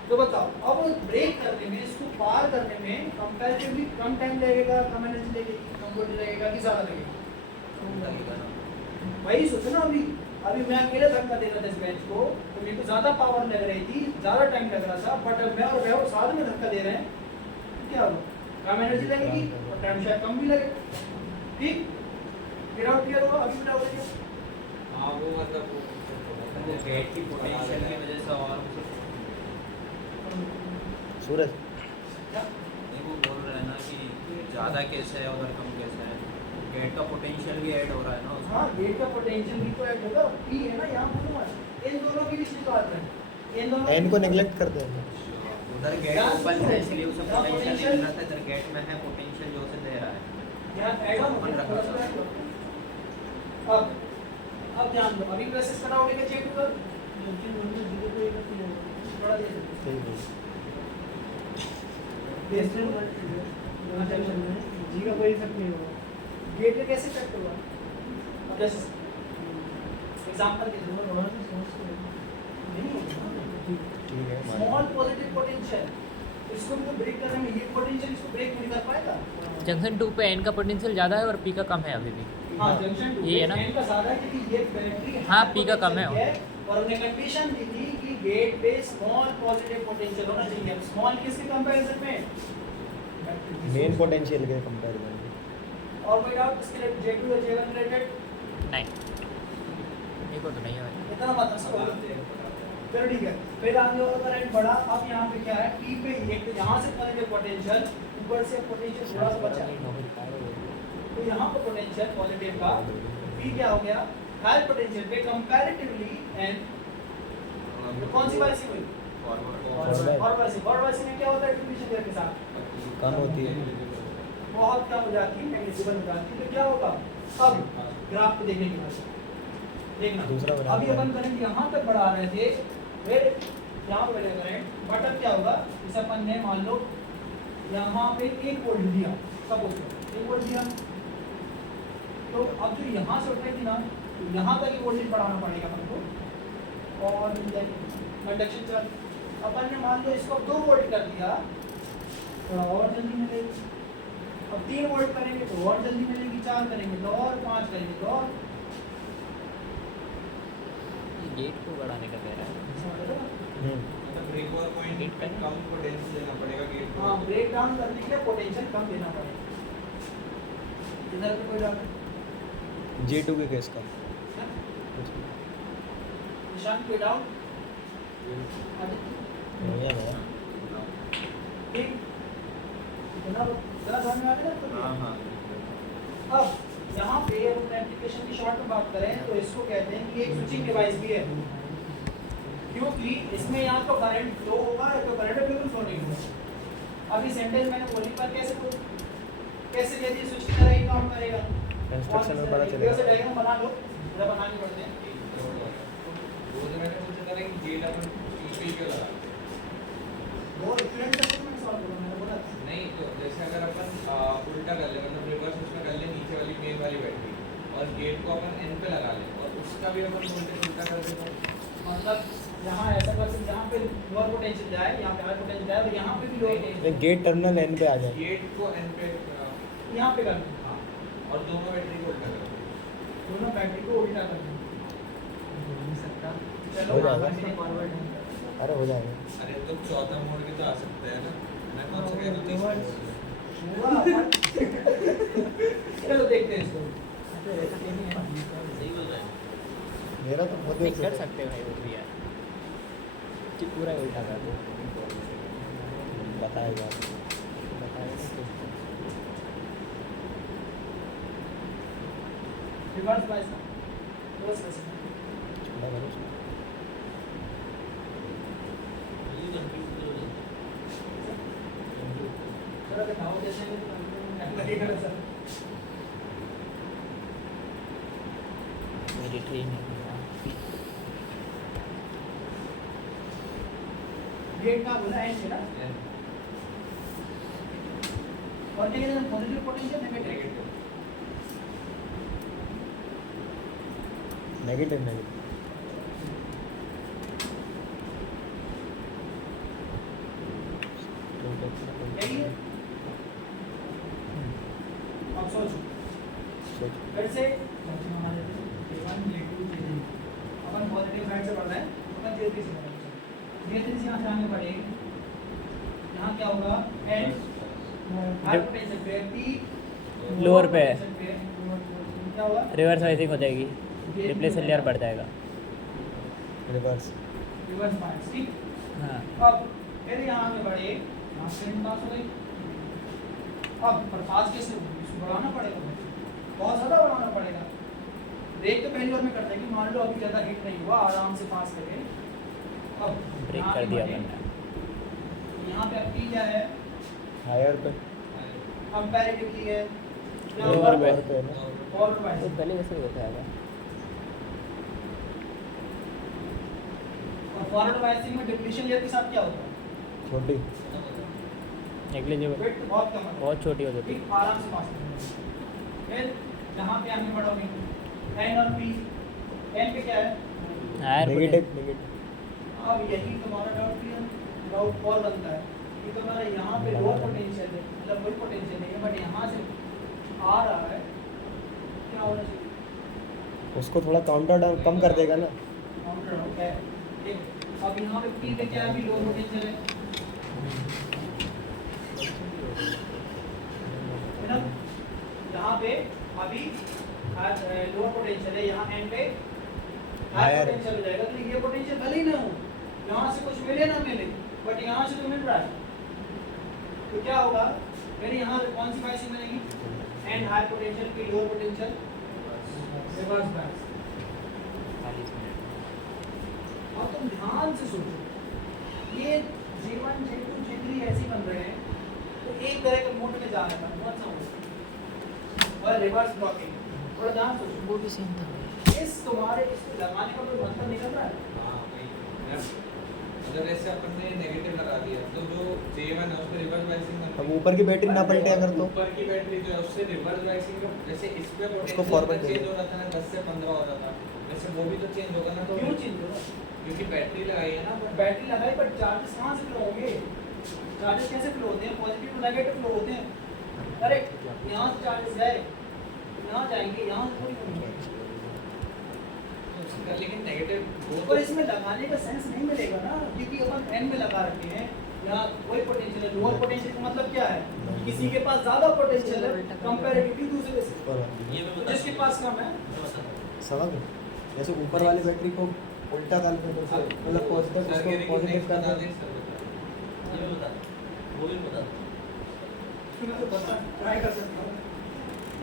तो बताओ अब ब्रेक करने में, इसको पार करने में कंपैरेटिवली कम टाइम लगेगा, कम एनर्जी लगेगी, कम वोल्टेज लगेगा कि ज़्यादा लगेगा? वही सोचो ना, अभी मैं अकेले धक्का दे रहा था इस बेंच को, तो मेरे को ज़्यादा पावर लग रही थी, ज़्यादा टाइम लग रहा था, बट अब मैं और वह साथ में धक्का दे रहे हैं, तो क्या होगा, कम एनर्जी लगेगी और टाइम शायद कम भी लगेगा। ठीक, फिर आउट क्लियर होगा, अभी डाउट है क्या? हाँ, वो मतलब वो गेट की पोटेंशियल की वजह से और सूरज क्या? नहीं, वो बोल रहे हैं ना कि ज़्यादा कैसे है उधर कम कैसे है, गेट का पोटेंशियल भी ऐड हो रहा है ना उसमें। हाँ, गेट का पोटेंशियल भी तो ऐड होगा, P है ना यहाँ पर, इन दोनों के बीच निकाल रहे हैं, इन दोनों एन को नेग्लेक्ट कर देंगे। उधर गेट क्या ओपन है इसलिए उसे क्या पोटेंशियल नहीं potential? मिल रहा था, इधर गेट में है पोटेंशियल जो उसे दे रहा है। यहाँ ऐड ऑन ओपन रखा था। अब ध्यान दो, अभी प्रोसेस कराओगे क्या चेक कर थोड़ा दे दो। ठीक है। जी का कोई इफेक्ट नहीं होगा। गेट पे कैसे इफेक्ट होगा? अब जैसे एग्जांपल के दो ठीक है स्मॉल पॉजिटिव पोटेंशियल, इसको भी तो ब्रेक करने में ये पोटेंशियल इसको ब्रेक नहीं कर पाएगा। जंक्शन 2 पे एन का पोटेंशियल ज़्यादा है और पी का कम है अभी भी। हाँ जंक्शन 2 ये है ना? एन का ज्यादा है क्योंकि ये बैटरी हाँ, P का कम है। और हमने कंडीशन दी थी कि गेट पे स्मॉल पॉजिटिव पोटेंशियल होना चाहिए। स्मॉल किसके कंपैरिजन में? मेन पोटेंशियल के कंपैरिजन में। और कोई डाउट इसके लिए J2 या J1 रिलेटेड? नहीं, एक और तो नहीं है भाई। इतना मत समझो। चलो ठीक है, फिर आगे और करंट बढ़ा। अब यहाँ पे क्या है, P पे एक तो यहाँ से पॉजिटिव पोटेंशियल, ऊपर से पोटेंशियल थोड़ा सा बचा, तो यहाँ पर पोटेंशियल पॉजिटिव का P क्या हो गया, हाई पोटेंशियल पे कंपैरेटिवली एन तो कौन सी वाली हुई? फॉरवर्ड में क्या होता है डिस्ट्रीब्यूशन लेयर के साथ? कम होती है। बहुत कम हो जाती है, नेग्लिजिबल हो जाती है। तो क्या होगा अब ग्राफ को देखने के बाद देखना, दूसरा ग्राफ अभी अपन करंट यहाँ तक बढ़ा रहे थे, फिर यहाँ पे बढ़ेगा करंट, बट अब क्या होगा, जैसे अपन ने मान लो यहाँ पे 1 वोल्ट दिया, सपोज 1 वोल्ट दिया, तो अब जो यहाँ से उठ रही थी ना, तो यहाँ तक ये वोल्टेज बढ़ाना पड़ेगा अपन को। और कंडक्शन चल, अपन ने मान लो इसको 2 वोल्ट कर दिया, थोड़ा और जल्दी मिलेगी। अब 3 वोल्ट करेंगे तो और जल्दी मिलेगी, 4 करेंगे तो और, 5 करेंगे तो और। गेट को बढ़ाने का कह रहा है। मतलब ब्रेक और पॉइंट पे कम पोटेंशियल देना पड़ेगा गेट को। हाँ, ब्रेक डाउन करने के लिए पोटेंशियल कम देना पड़ेगा। इधर पे कोई डाउट? J2 के केस का निशान कोई डाउट? नहीं है भैया। ठीक, इतना जरा समझ में आ गया ना? हाँ अब यहाँ पे हम एप्लीकेशन की शॉर्ट में बात करें तो इसको कहते हैं कि एक स्विचिंग डिवाइस भी है, क्योंकि इसमें यहाँ तो करंट फ्लो होगा या तो करंट बिल्कुल फ्लो नहीं होगा। अभी सेंटेंस मैंने बोली पर कैसे यदि स्विच की तरह ही काम करेगा, इंस्ट्रक्शन में पता से चलेगा। डायग्राम बना लो, जरा बनानी पड़ते हैं। वो जो मैंने पूछा था कि गेट अपन पीपी क्यों लगा? वो डिफरेंट सर्किट में सॉल्व करो, मैंने बोला था। नहीं तो जैसे अगर अपन उल्टा कर ले, मतलब रिवर्स उसमें कर ले, नीचे वाली मेन वाली बैटरी और गेट को अपन एन पे लगा ले और उसका भी अपन वोल्टेज उल्टा कर दे तो मतलब यहाँ ऐसा कर सकते, यहाँ पे लोअर पोटेंशियल जाए, यहाँ पे हाई पोटेंशियल जाए और यहाँ पे भी lower potential, gate terminal N पे आ जाए। गेट को एन पे यहाँ पे कर दो, हाँ, और दोनों बैटरी को उल्टा कर दो। दोनों बैटरी को उल्टा कर दो। चलो हो जाएगा। आगे फॉरवर्ड है। अरे हो जाएगा। अरे तो चौथा मोड के तो आ सकता है ना, मैं कौन सा कह रहा हूँ चलो देखते हैं इसको। सही बोल रहा है। मेरा तो बहुत नहीं कर सकते भाई वो भी यार, कि पूरा ही उल्टा कर दो। बताएगा। रिवर्स बायस ना, रिवर्स कैसे? छोड़ा करो। ये कंप्यूटर करो चलो दिखाओ जैसे लगेगा ना सर। मेरी ट्रेन है गेट का बोला एंड है ना, और क्या कहते हैं पॉजिटिव पोटेंशियल नेगेटिव। नेगेटिव यही है। अब सोचो फिर से हमारे J1 J2 J3 अपन पॉजिटिव साइड से पढ़ रहे हैं, अपन J3 से पढ़ रहे हैं। J3 से यहाँ से आगे बढ़ेंगे, यहाँ क्या होगा एंड हाई पोटेंशियल पे P लोअर पे है, क्या होगा रिवर्स वाइजिंग हो जाएगी, रिप्लेसर लेयर बढ़ जाएगा। रिवर्स। रिवर्स बायस, ठीक। हाँ, अब फिर यहाँ आगे बढ़े, यहाँ से पास हो गई। अब पर पास कैसे होगी, इसको बढ़ाना पड़ेगा, बहुत ज़्यादा बढ़ाना पड़ेगा। ब्रेक तो पहली बार में करते हैं कि मान लो अभी ज़्यादा हिट नहीं हुआ, आराम से पास करें। अब ब्रेक यहाँ कर आगे दिया बढ़े, मैंने। यहाँ यहाँ पे अब P क्या है हायर पे कंपैरेटिवली है Lower पे। पे है ना फॉरवर्ड तो बायसिंग पहले कैसे बताया और फॉरवर्ड बायसिंग में डिप्लीशन लेयर के साथ क्या होता है छोटी नेग्लिजिबल विड्थ बहुत कम है बहुत छोटी हो जाती ठीक आराम से पास करेंगे फिर यहाँ पे आगे बढ़ोगे N और P N पे क्या है है हायर नेगेटिव नेगेटिव अब यही तुम्हारा डाउट और बनता है कि तुम्हारा यहाँ पे लोअर पोटेंशियल है मतलब कोई पोटेंशियल नहीं है बट यहाँ से आ रहा है क्या होना चाहिए उसको थोड़ा काउंटर डाउन कम कर देगा ना काउंटर डाउन है ठीक अब यहाँ पे P पे क्या है अभी लोअर पोटेंशियल है ना यहाँ पे अभी लोअर पोटेंशियल है यहाँ एंड पे हाई Higher. पोटेंशियल हो जाएगा तो ये पोटेंशियल भले ही ना हो यहाँ से कुछ मिले ना मिले बट यहाँ से तो मिल रहा है तो क्या होगा मेरे यहाँ कौन सी बायसिंग बनेगी एंड हाई पोटेंशियल की लोअर पोटेंशियल रिवर्स बायस और तुम ध्यान से सोचो ये J1 J2 J3 ऐसे ही बन रहे हैं तो एक तरह के मोड में जा रहा है बहुत सा और रिवर्स ब्लॉकिंग थोड़ा ध्यान सोचो वो भी सेम था इस तुम्हारे इसको लगाने का कोई मतलब निकल रहा है हाँ वही अगर ऐसे अपन ने नेगेटिव लगा दिया तो जो J1 है उस पे रिवर्स बायसिंग अब ऊपर की बैटरी ना पलटे अगर तो ऊपर की बैटरी जो है उससे रिवर्स बायसिंग का जैसे इस पे उसको पोटेंशियल forward चेंज करो। हो रहा था ना 10 से 15 हो रहा था वैसे वो भी तो चेंज होगा ना तो क्यों चेंज होगा क्योंकि बैटरी लगाई है ना अपन बैटरी लगाई पर चार्जेस कहाँ से फ्लो होंगे चार्जेस कैसे फ्लो होते हैं पॉजिटिव टू नेगेटिव फ्लो होते हैं करेक्ट यहाँ से चार्जेस गए यहाँ जाएंगे यहाँ से थोड़ी होंगे लेकिन नेगेटिव और इसमें लगाने का सेंस नहीं मिलेगा ना क्योंकि अपन एन में लगा रखे हैं यहाँ कोई पोटेंशियल है लोअर पोटेंशियल का मतलब क्या है किसी के पास ज्यादा पोटेंशियल है कंपैरेटिवली दूसरे से ऊपर वाली ये मैं तो बता जिसके पास कम है मैं बता दूं। समझ गए? जैसे ऊपर वाली बैटरी को उल्टा कर दो तो मतलब पॉजिटिव सर के उसको पॉजिटिव कर बता दो दें सर बता ये मैं बता दूं। वो भी बता दूं। मैं तो बता ट्राई कर सकता हूँ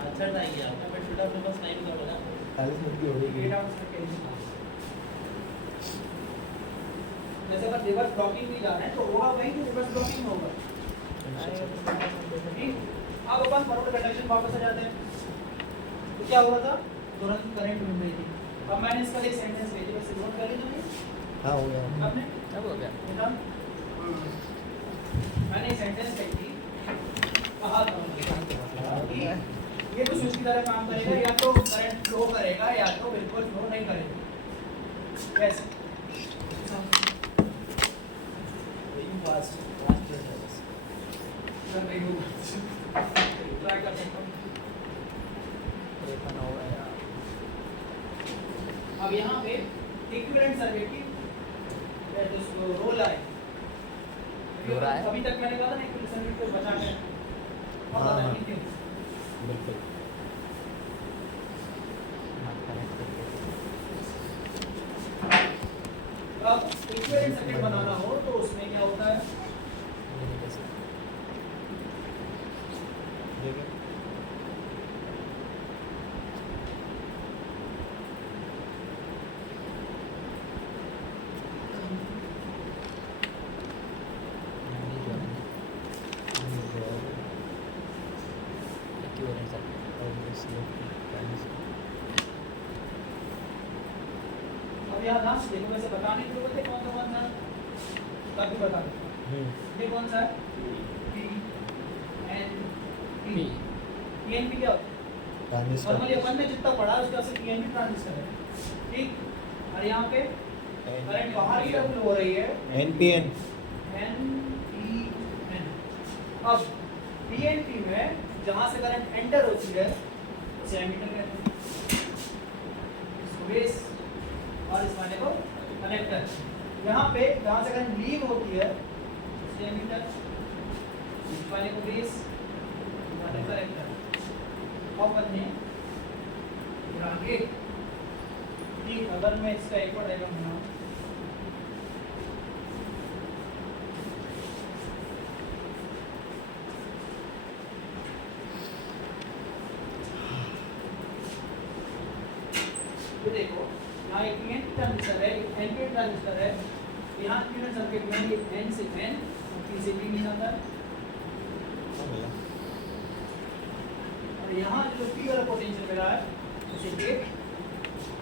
अच्छा ट्राई किया आपने बट फिर अपने पास टाइम कम है ना 40 मिनट की हो गई 8 आवर्स तक के लिए जैसे अगर रिवर्स ब्लॉकिंग में जा रहे हैं तो होगा वही तो रिवर्स ब्लॉकिंग में होगा ठीक अब अपन फॉरवर्ड कंडक्शन वापस आ जाते हैं तो क्या हुआ था तुरंत करंट मिल रही थी अब मैंने इसका एक सेंटेंस भेजी वैसे नोट कर लीजिए हाँ हो गया आपने सब हो गया बेटा मैंने एक सेंटेंस कही थी कहा था कि ये तो स्विच की तरह काम करेगा या तो करंट फ्लो करेगा या तो बिल्कुल फ्लो नहीं करेगा कैसे ट्राई कर सकता हूँ रेखा हो गया अब यहाँ पे इक्विवेलेंट सर्किट की जो रोल आए रोल आए? अभी तक मैंने कहा था ना इक्विवेलेंट सर्किट को बचा के अब हाँ, पता हाँ। नहीं क्यों बिल्कुल अब इक्विवेलेंट सर्किट बनाना हो तो उसमें क्या होता है देखिए अब यहाँ ध्यान से देखो वैसे बताने की जरूरत है कौन सा ताकि बता दो ये कौन सा है P N P PNP क्या होता है ट्रांजिस्टर नॉर्मली अपन ने जितना पढ़ा उसका से PNP ट्रांजिस्टर है ठीक और यहाँ पे करंट बाहर की तरफ हो रही है NPN NPN अब PNP में जहाँ से करंट एंटर होती है उसे एमीटर कहते हैं इसको बेस और इस वाले को कनेक्टर यहाँ पे जहाँ से करंट लीव होती है उसे एमीटर इस वाले को बेस वाले कनेक्टर और बनने आगे कि अगर मैं इसका एक और डायग्राम बनाऊं तो देखो यहाँ एक पीएनपी ट्रांजिस्टर है एक एनपीएन ट्रांजिस्टर है यहाँ यूनिट सर्किट में ये n से n और p से p नहीं जाता है। और यहाँ जो p वाला पोटेंशियल मिला है उसे गेट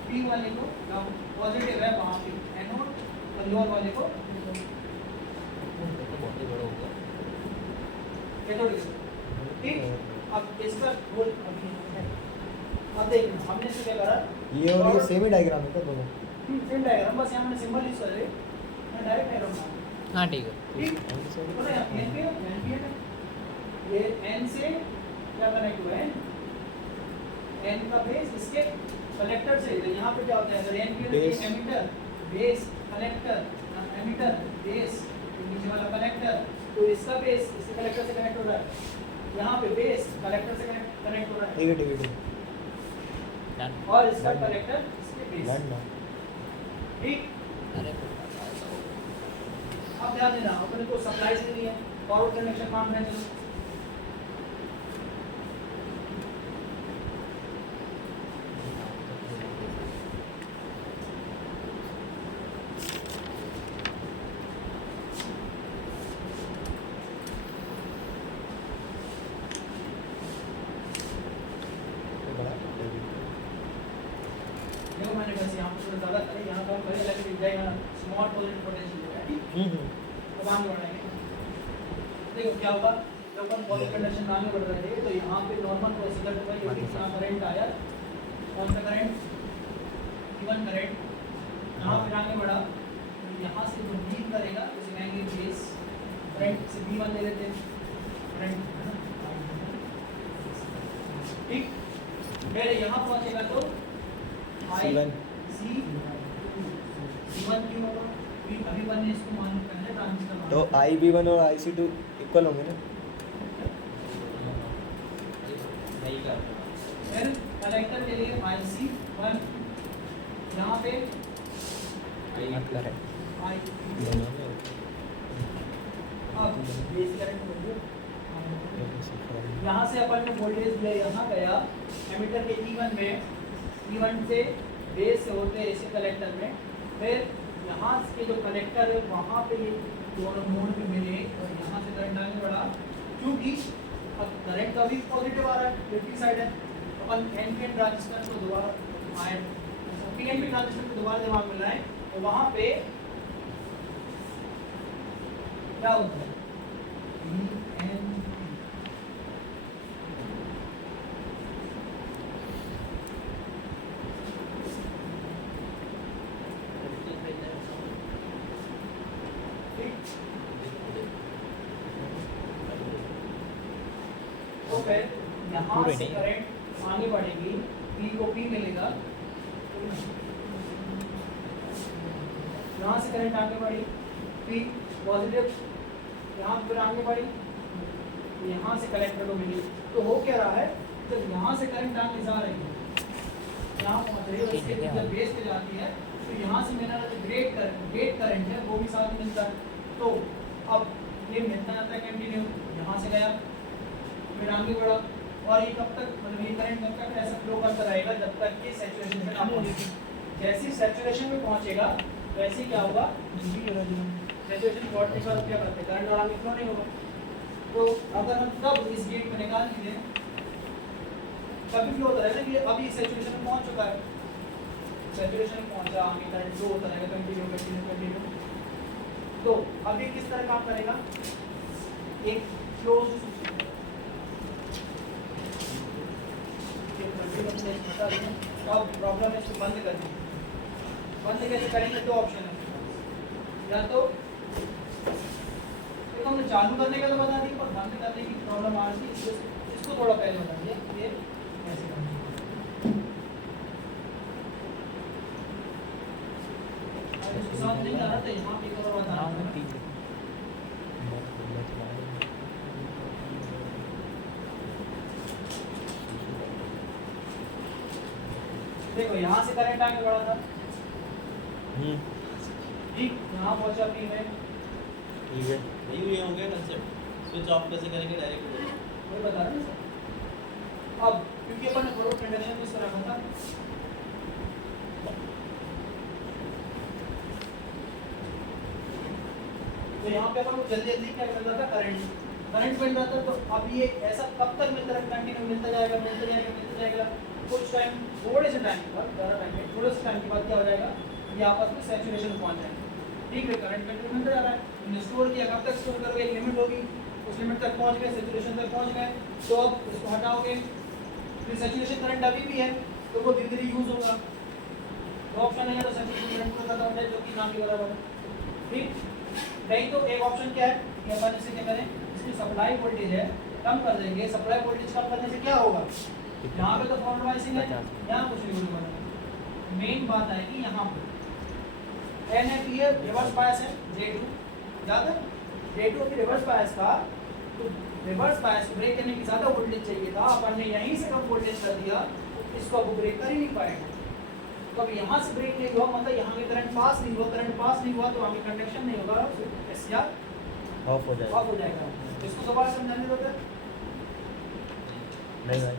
p वाले को पॉजिटिव है वहाँ पे एनोड और लोअर वाले को बहुत ही बड़ा होगा। कैथोड। ठीक, अब इसका गोल अब देखिए हमने इसे क्या करा, ये और ये सेम ही डायग्राम है क्या दोनों? सेम डायग्राम, बस यहाँ मैंने सिंबल यूज कर रहे हैं, डायरेक्ट डायग्राम बना। हाँ ठीक है। ठीक, बोला यहाँ n पे है, ये n से क्या कनेक्ट हुआ है, n का बेस इसके कलेक्टर से, यहाँ पे क्या होता है अगर n पे Base. Emitter base collector emitter base नीचे वाला कलेक्टर, तो इसका बेस इसके कलेक्टर से कनेक्ट हो रहा है, यहाँ पे बेस कलेक्टर से कनेक्ट हो रहा है, ठीक है ठीक है ठीक है। डन। और इसका कलेक्टर इसके बेस। डन ना। ठीक, अरे अब ध्यान देना अपने को सप्लाई से नहीं है, फॉरवर्ड कनेक्शन मान रहे हैं। देखो मैंने बस यहाँ पर ज़्यादा करे, यहाँ कम करे, लेकिन जाएगा स्मॉल पॉजिटिव पोटेंशियल है। ठीक, अब आगे बढ़ेंगे। देखो क्या होगा, जब अपन पॉजिटिव कंडक्शन आगे बढ़ रहे थे तो यहाँ पे नॉर्मल प्रोसीजर हुआ, ये भी यहाँ करंट आया, कौन सा करंट, इवन करंट, यहाँ पे आगे बढ़ा, तो यहाँ से जो लीड करेगा उसे कहेंगे बेस करंट, से B1 ले लेते हैं करंट, ठीक, फिर यहाँ पहुँचेगा तो C1 C1 क्यों होगा, अभी वन ने इसको मान पहले ट्रांजिस्टर मान, तो IB1 और IC2 इक्वल होंगे ना? नहीं कर फिर कलेक्टर के लिए IC1, यहाँ पे मतलब है I, दोनों में। अब बेस करंट हो गया, यहाँ से अपन ने वोल्टेज दिया, यहाँ गया एमिटर के E1 में, E1 से बेस से होते हैं इसे कलेक्टर में, फिर यहाँ के जो कलेक्टर है वहाँ पे ये दोनों मोड पे मिले और यहाँ से करंट आगे बढ़ा, क्योंकि अब करंट का भी पॉजिटिव आ रहा है, लेफ्ट साइड है, अपन एन ट्रांजिस्टर को दोबारा आए पीएनपी ट्रांजिस्टर को दोबारा दिमाग मिल रहा है, तो वहाँ पे क्या होता है PNP, तो फिर यहाँ पूरे से नहीं। करंट आगे बढ़ेगी, P को P मिलेगा, यहाँ से करंट आगे बढ़ी, P पॉजिटिव, यहाँ फिर आगे बढ़ी, यहाँ से कलेक्टर को मिली, तो हो क्या रहा है, जब यहाँ से करंट आगे जा रही है, यहाँ पहुँच रही है, उसके जब बेस पे जाती है, तो यहाँ से मेरा जो गेट करंट है वो भी साथ में मिलता है, तो अब ये मिलता जाता है कंटिन्यू, यहाँ से गया फिर आगे बढ़ा, और ये कब तक, मतलब ये करंट कब तक ऐसा फ्लो करता रहेगा जब तक कि सैचुरेशन में ना पहुंचे। जैसे सैचुरेशन में पहुंचेगा वैसे ही क्या होगा, सैचुरेशन पहुंचने के बाद क्या करते हैं, करंट और आगे फ्लो नहीं होगा। तो अगर हम तब इस गेट में निकाल दीजिए, कभी फ्लो होता रहेगा कि अभी सैचुरेशन में पहुंच चुका है, सैचुरेशन में पहुंचा, आगे करंट फ्लो होता रहेगा कंटिन्यू कंटिन्यू कंटिन्यू। तो अभी किस तरह काम करेगा, एक क्लोज अब प्रॉब्लम है इसको बंद करनी, बंद कैसे करेंगे, दो ऑप्शन है, या तो देखो हमने चालू करने का तो बता दिया, पर बंद करने की प्रॉब्लम आ रही है, इसको थोड़ा पहले बता दिए, ये कैसे करना है। इसको समझ नहीं आ रहा था, यहाँ पे एक और बता रहा हूँ। देखो यहाँ से करंट आगे बढ़ा था, ठीक, यहाँ पहुँचा P में, ठीक है। नहीं हो गया कंसेप्ट, स्विच ऑफ कैसे करेंगे डायरेक्ट, वही बता रहे हैं सर। अब क्योंकि अपन ने फॉरवर्ड कंडक्शन में इसको रखा था, तो यहाँ पे अपन को जल्दी जल्दी क्या मिल रहा था, करंट मिल रहा था। तो अब ये ऐसा कब तक मिलता रहा, कंटिन्यू मिलता जाएगा। कुछ टाइम, थोड़े से टाइम के बाद, ज़्यादा टाइम नहीं, थोड़े से टाइम के बाद क्या हो जाएगा, ये आपस में सैचुरेशन पहुँच जाएंगे। ठीक है, करंट कंटिन्यू मिलता जा रहा है, तुमने स्टोर किया, कब तक स्टोर करोगे, एक लिमिट होगी, उस लिमिट तक पहुँच गए, सैचुरेशन तक पहुँच गए, तो अब इसको हटाओगे, फिर सैचुरेशन करंट अभी भी है तो वो धीरे धीरे यूज़ होगा। तो ऑप्शन है तो सैचुरेशन करंट पूरा खत्म हो जाए, जो कि ना के बराबर है। ठीक, नहीं तो एक ऑप्शन क्या है कि अपन इसे क्या करें, इसकी सप्लाई वोल्टेज है कम कर देंगे। सप्लाई वोल्टेज कम करने से क्या होगा, यहाँ पे तो फॉरवर्ड बायसिंग है, यहाँ कुछ नहीं होगा। मेन बात है कि यहाँ पे NFE है, रिवर्स बायस है, J2 ज़्यादा, J2 अभी रिवर्स बायस का, तो रिवर्स बायस को ब्रेक करने की ज़्यादा वोल्टेज चाहिए था, अपन ने यहीं से कम वोल्टेज कर दिया, तो इसको अब ब्रेक कर ही नहीं पाएगा। तो अब यहाँ से ब्रेक नहीं हुआ, मतलब यहाँ के करंट पास नहीं हुआ, तो आगे कंडक्शन नहीं होगा, SCR ऑफ हो जाएगा। ऑफ हो जाएगा। तो इसको दोबारा समझाने दो फिर। नहीं भाई,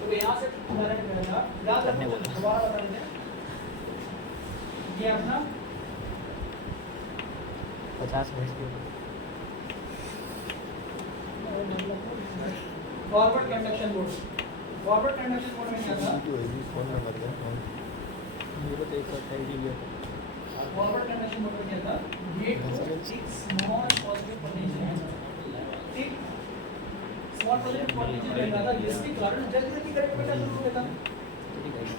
तो यहाँ से करंट बहता, याद रखना, दोबारा बता दें, ये अपना 50 मिनट की forward conduction mode. Forward conduction mode में क्या था, फोन नंबर दे। फॉरवर्ड कंडक्शन मोड में क्या था, गेट को एक स्मॉल पॉजिटिव पोटेंशियल, ठीक, स्मॉल पॉजिटिव पोटेंशियल मिल रहा था, जिसके कारण जल्दी जल्दी करंट बहना शुरू हो गया था।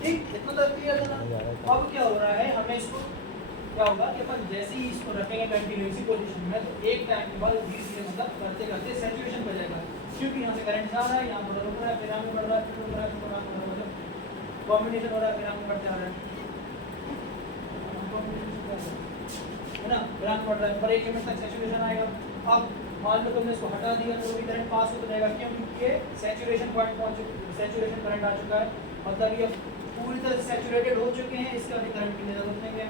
ठीक, इतना तक क्लियर था ना। अब क्या हो रहा है, हमें इसको क्या होगा कि अपन जैसे ही इसको रखेंगे कंटिन्यूसी पोजीशन में, तो एक टाइम के बाद धीरे धीरे मतलब करते करते सैचुरेशन पर जाएगा, क्योंकि यहाँ से करंट जा रहा है, यहाँ थोड़ा रुक रहा है, फिर आगे बढ़ रहा है, फिर रुक रहा है, फिर आगे बढ़ रहा है, मतलब कॉम्बिनेशन हो रहा है, फिर आगे बढ़ते आ रहा है, है ना, फिर आगे बढ़ रहा है, पर एक लिमिट तक सैचुरेशन आएगा। अब मान लो तुमने इसको हटा दिया तो भी करंट पास होता जाएगा, क्यों, क्योंकि ये सैचुरेशन पॉइंट पहुँच चुका, सैचुरेशन करंट आ चुका है, मतलब ये पूरी तरह से सैचुरेटेड हो चुके हैं, इसके आगे करंट की जरूरत नहीं है।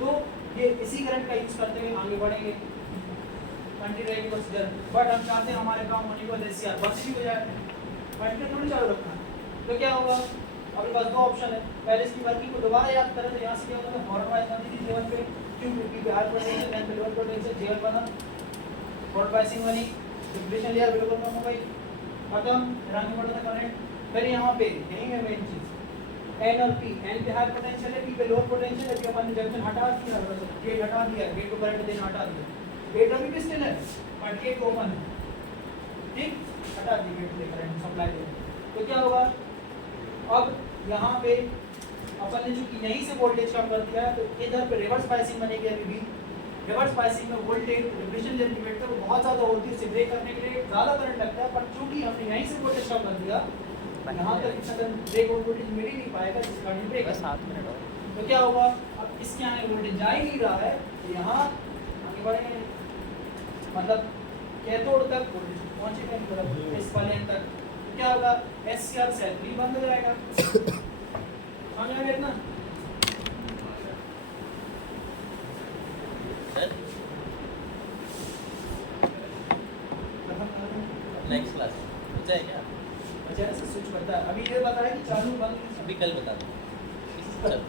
तो ये इसी करंट का यूज़ करते हुए आगे बढ़ेंगे, कंटिन्यू रहेगी प्रोसीजर। बट हम चाहते हैं हमारे काम होने को SCR बंद भी हो जाए, कंटिन्यू थोड़ी चालू रखना है। तो क्या होगा, अभी बस दो ऑप्शन है, पहले इसकी वर्किंग को दोबारा याद करें, तो यहाँ से क्या होता है, फॉरवर्ड बायस बनती थी J1 पे, क्यों, क्योंकि हाई पोटेंशियल लाइन पे लोअर पोटेंशियल, J1 बना, फॉरवर्ड बायसिंग बनी, डिप्लीशन लेयर बिल्कुल कम हो गई, खत्म, फिर आगे बढ़ता करंट। फिर यहाँ पे यही है मेन चीज़, N और P, N पे हाई पोटेंशियल है, P पे लोअर पोटेंशियल है, अपन ने जंक्शन हटा दिया, गेट हटा दिया, गेट को करंट देना हटा दिया, गेट अभी भी स्टिल है बट गेट ओपन है, ठीक, हटा दिया गेट से करंट सप्लाई दे। तो क्या होगा, अब यहाँ पे अपन ने चूंकि यहीं से वोल्टेज कम कर दिया है, तो इधर पे रिवर्स बायसिंग बनेगी। अभी भी रिवर्स बायसिंग में वोल्टेज डिप्लीशन लिमिट तो बहुत ज़्यादा होती है, इसे ब्रेक करने के लिए ज़्यादा करंट लगता है, पर चूंकि हमने यहीं से वोल्टेज कम कर दिया, यहाँ तक इतना ब्रेक वोल्टेज मिल ही नहीं पाएगा, जिस कारण ब्रेक बस 7 मिनट और। तो क्या होगा, अब इसके आगे वोल्टेज जा ही नहीं रहा है, तो यहाँ आगे बढ़ेंगे, मतलब कैथोड तक वोल्टेज पहुँचेगा, मतलब इस वाले एंड तक। तो क्या होगा, SCR सेल 3 बंद हो जाएगा, समझ में आया इतना। नेक्स्ट क्लास अच्छा है क्या, अच्छा ऐसे स्विच करता है, अभी ये बताया कि चालू बंद अभी कल बता दो चल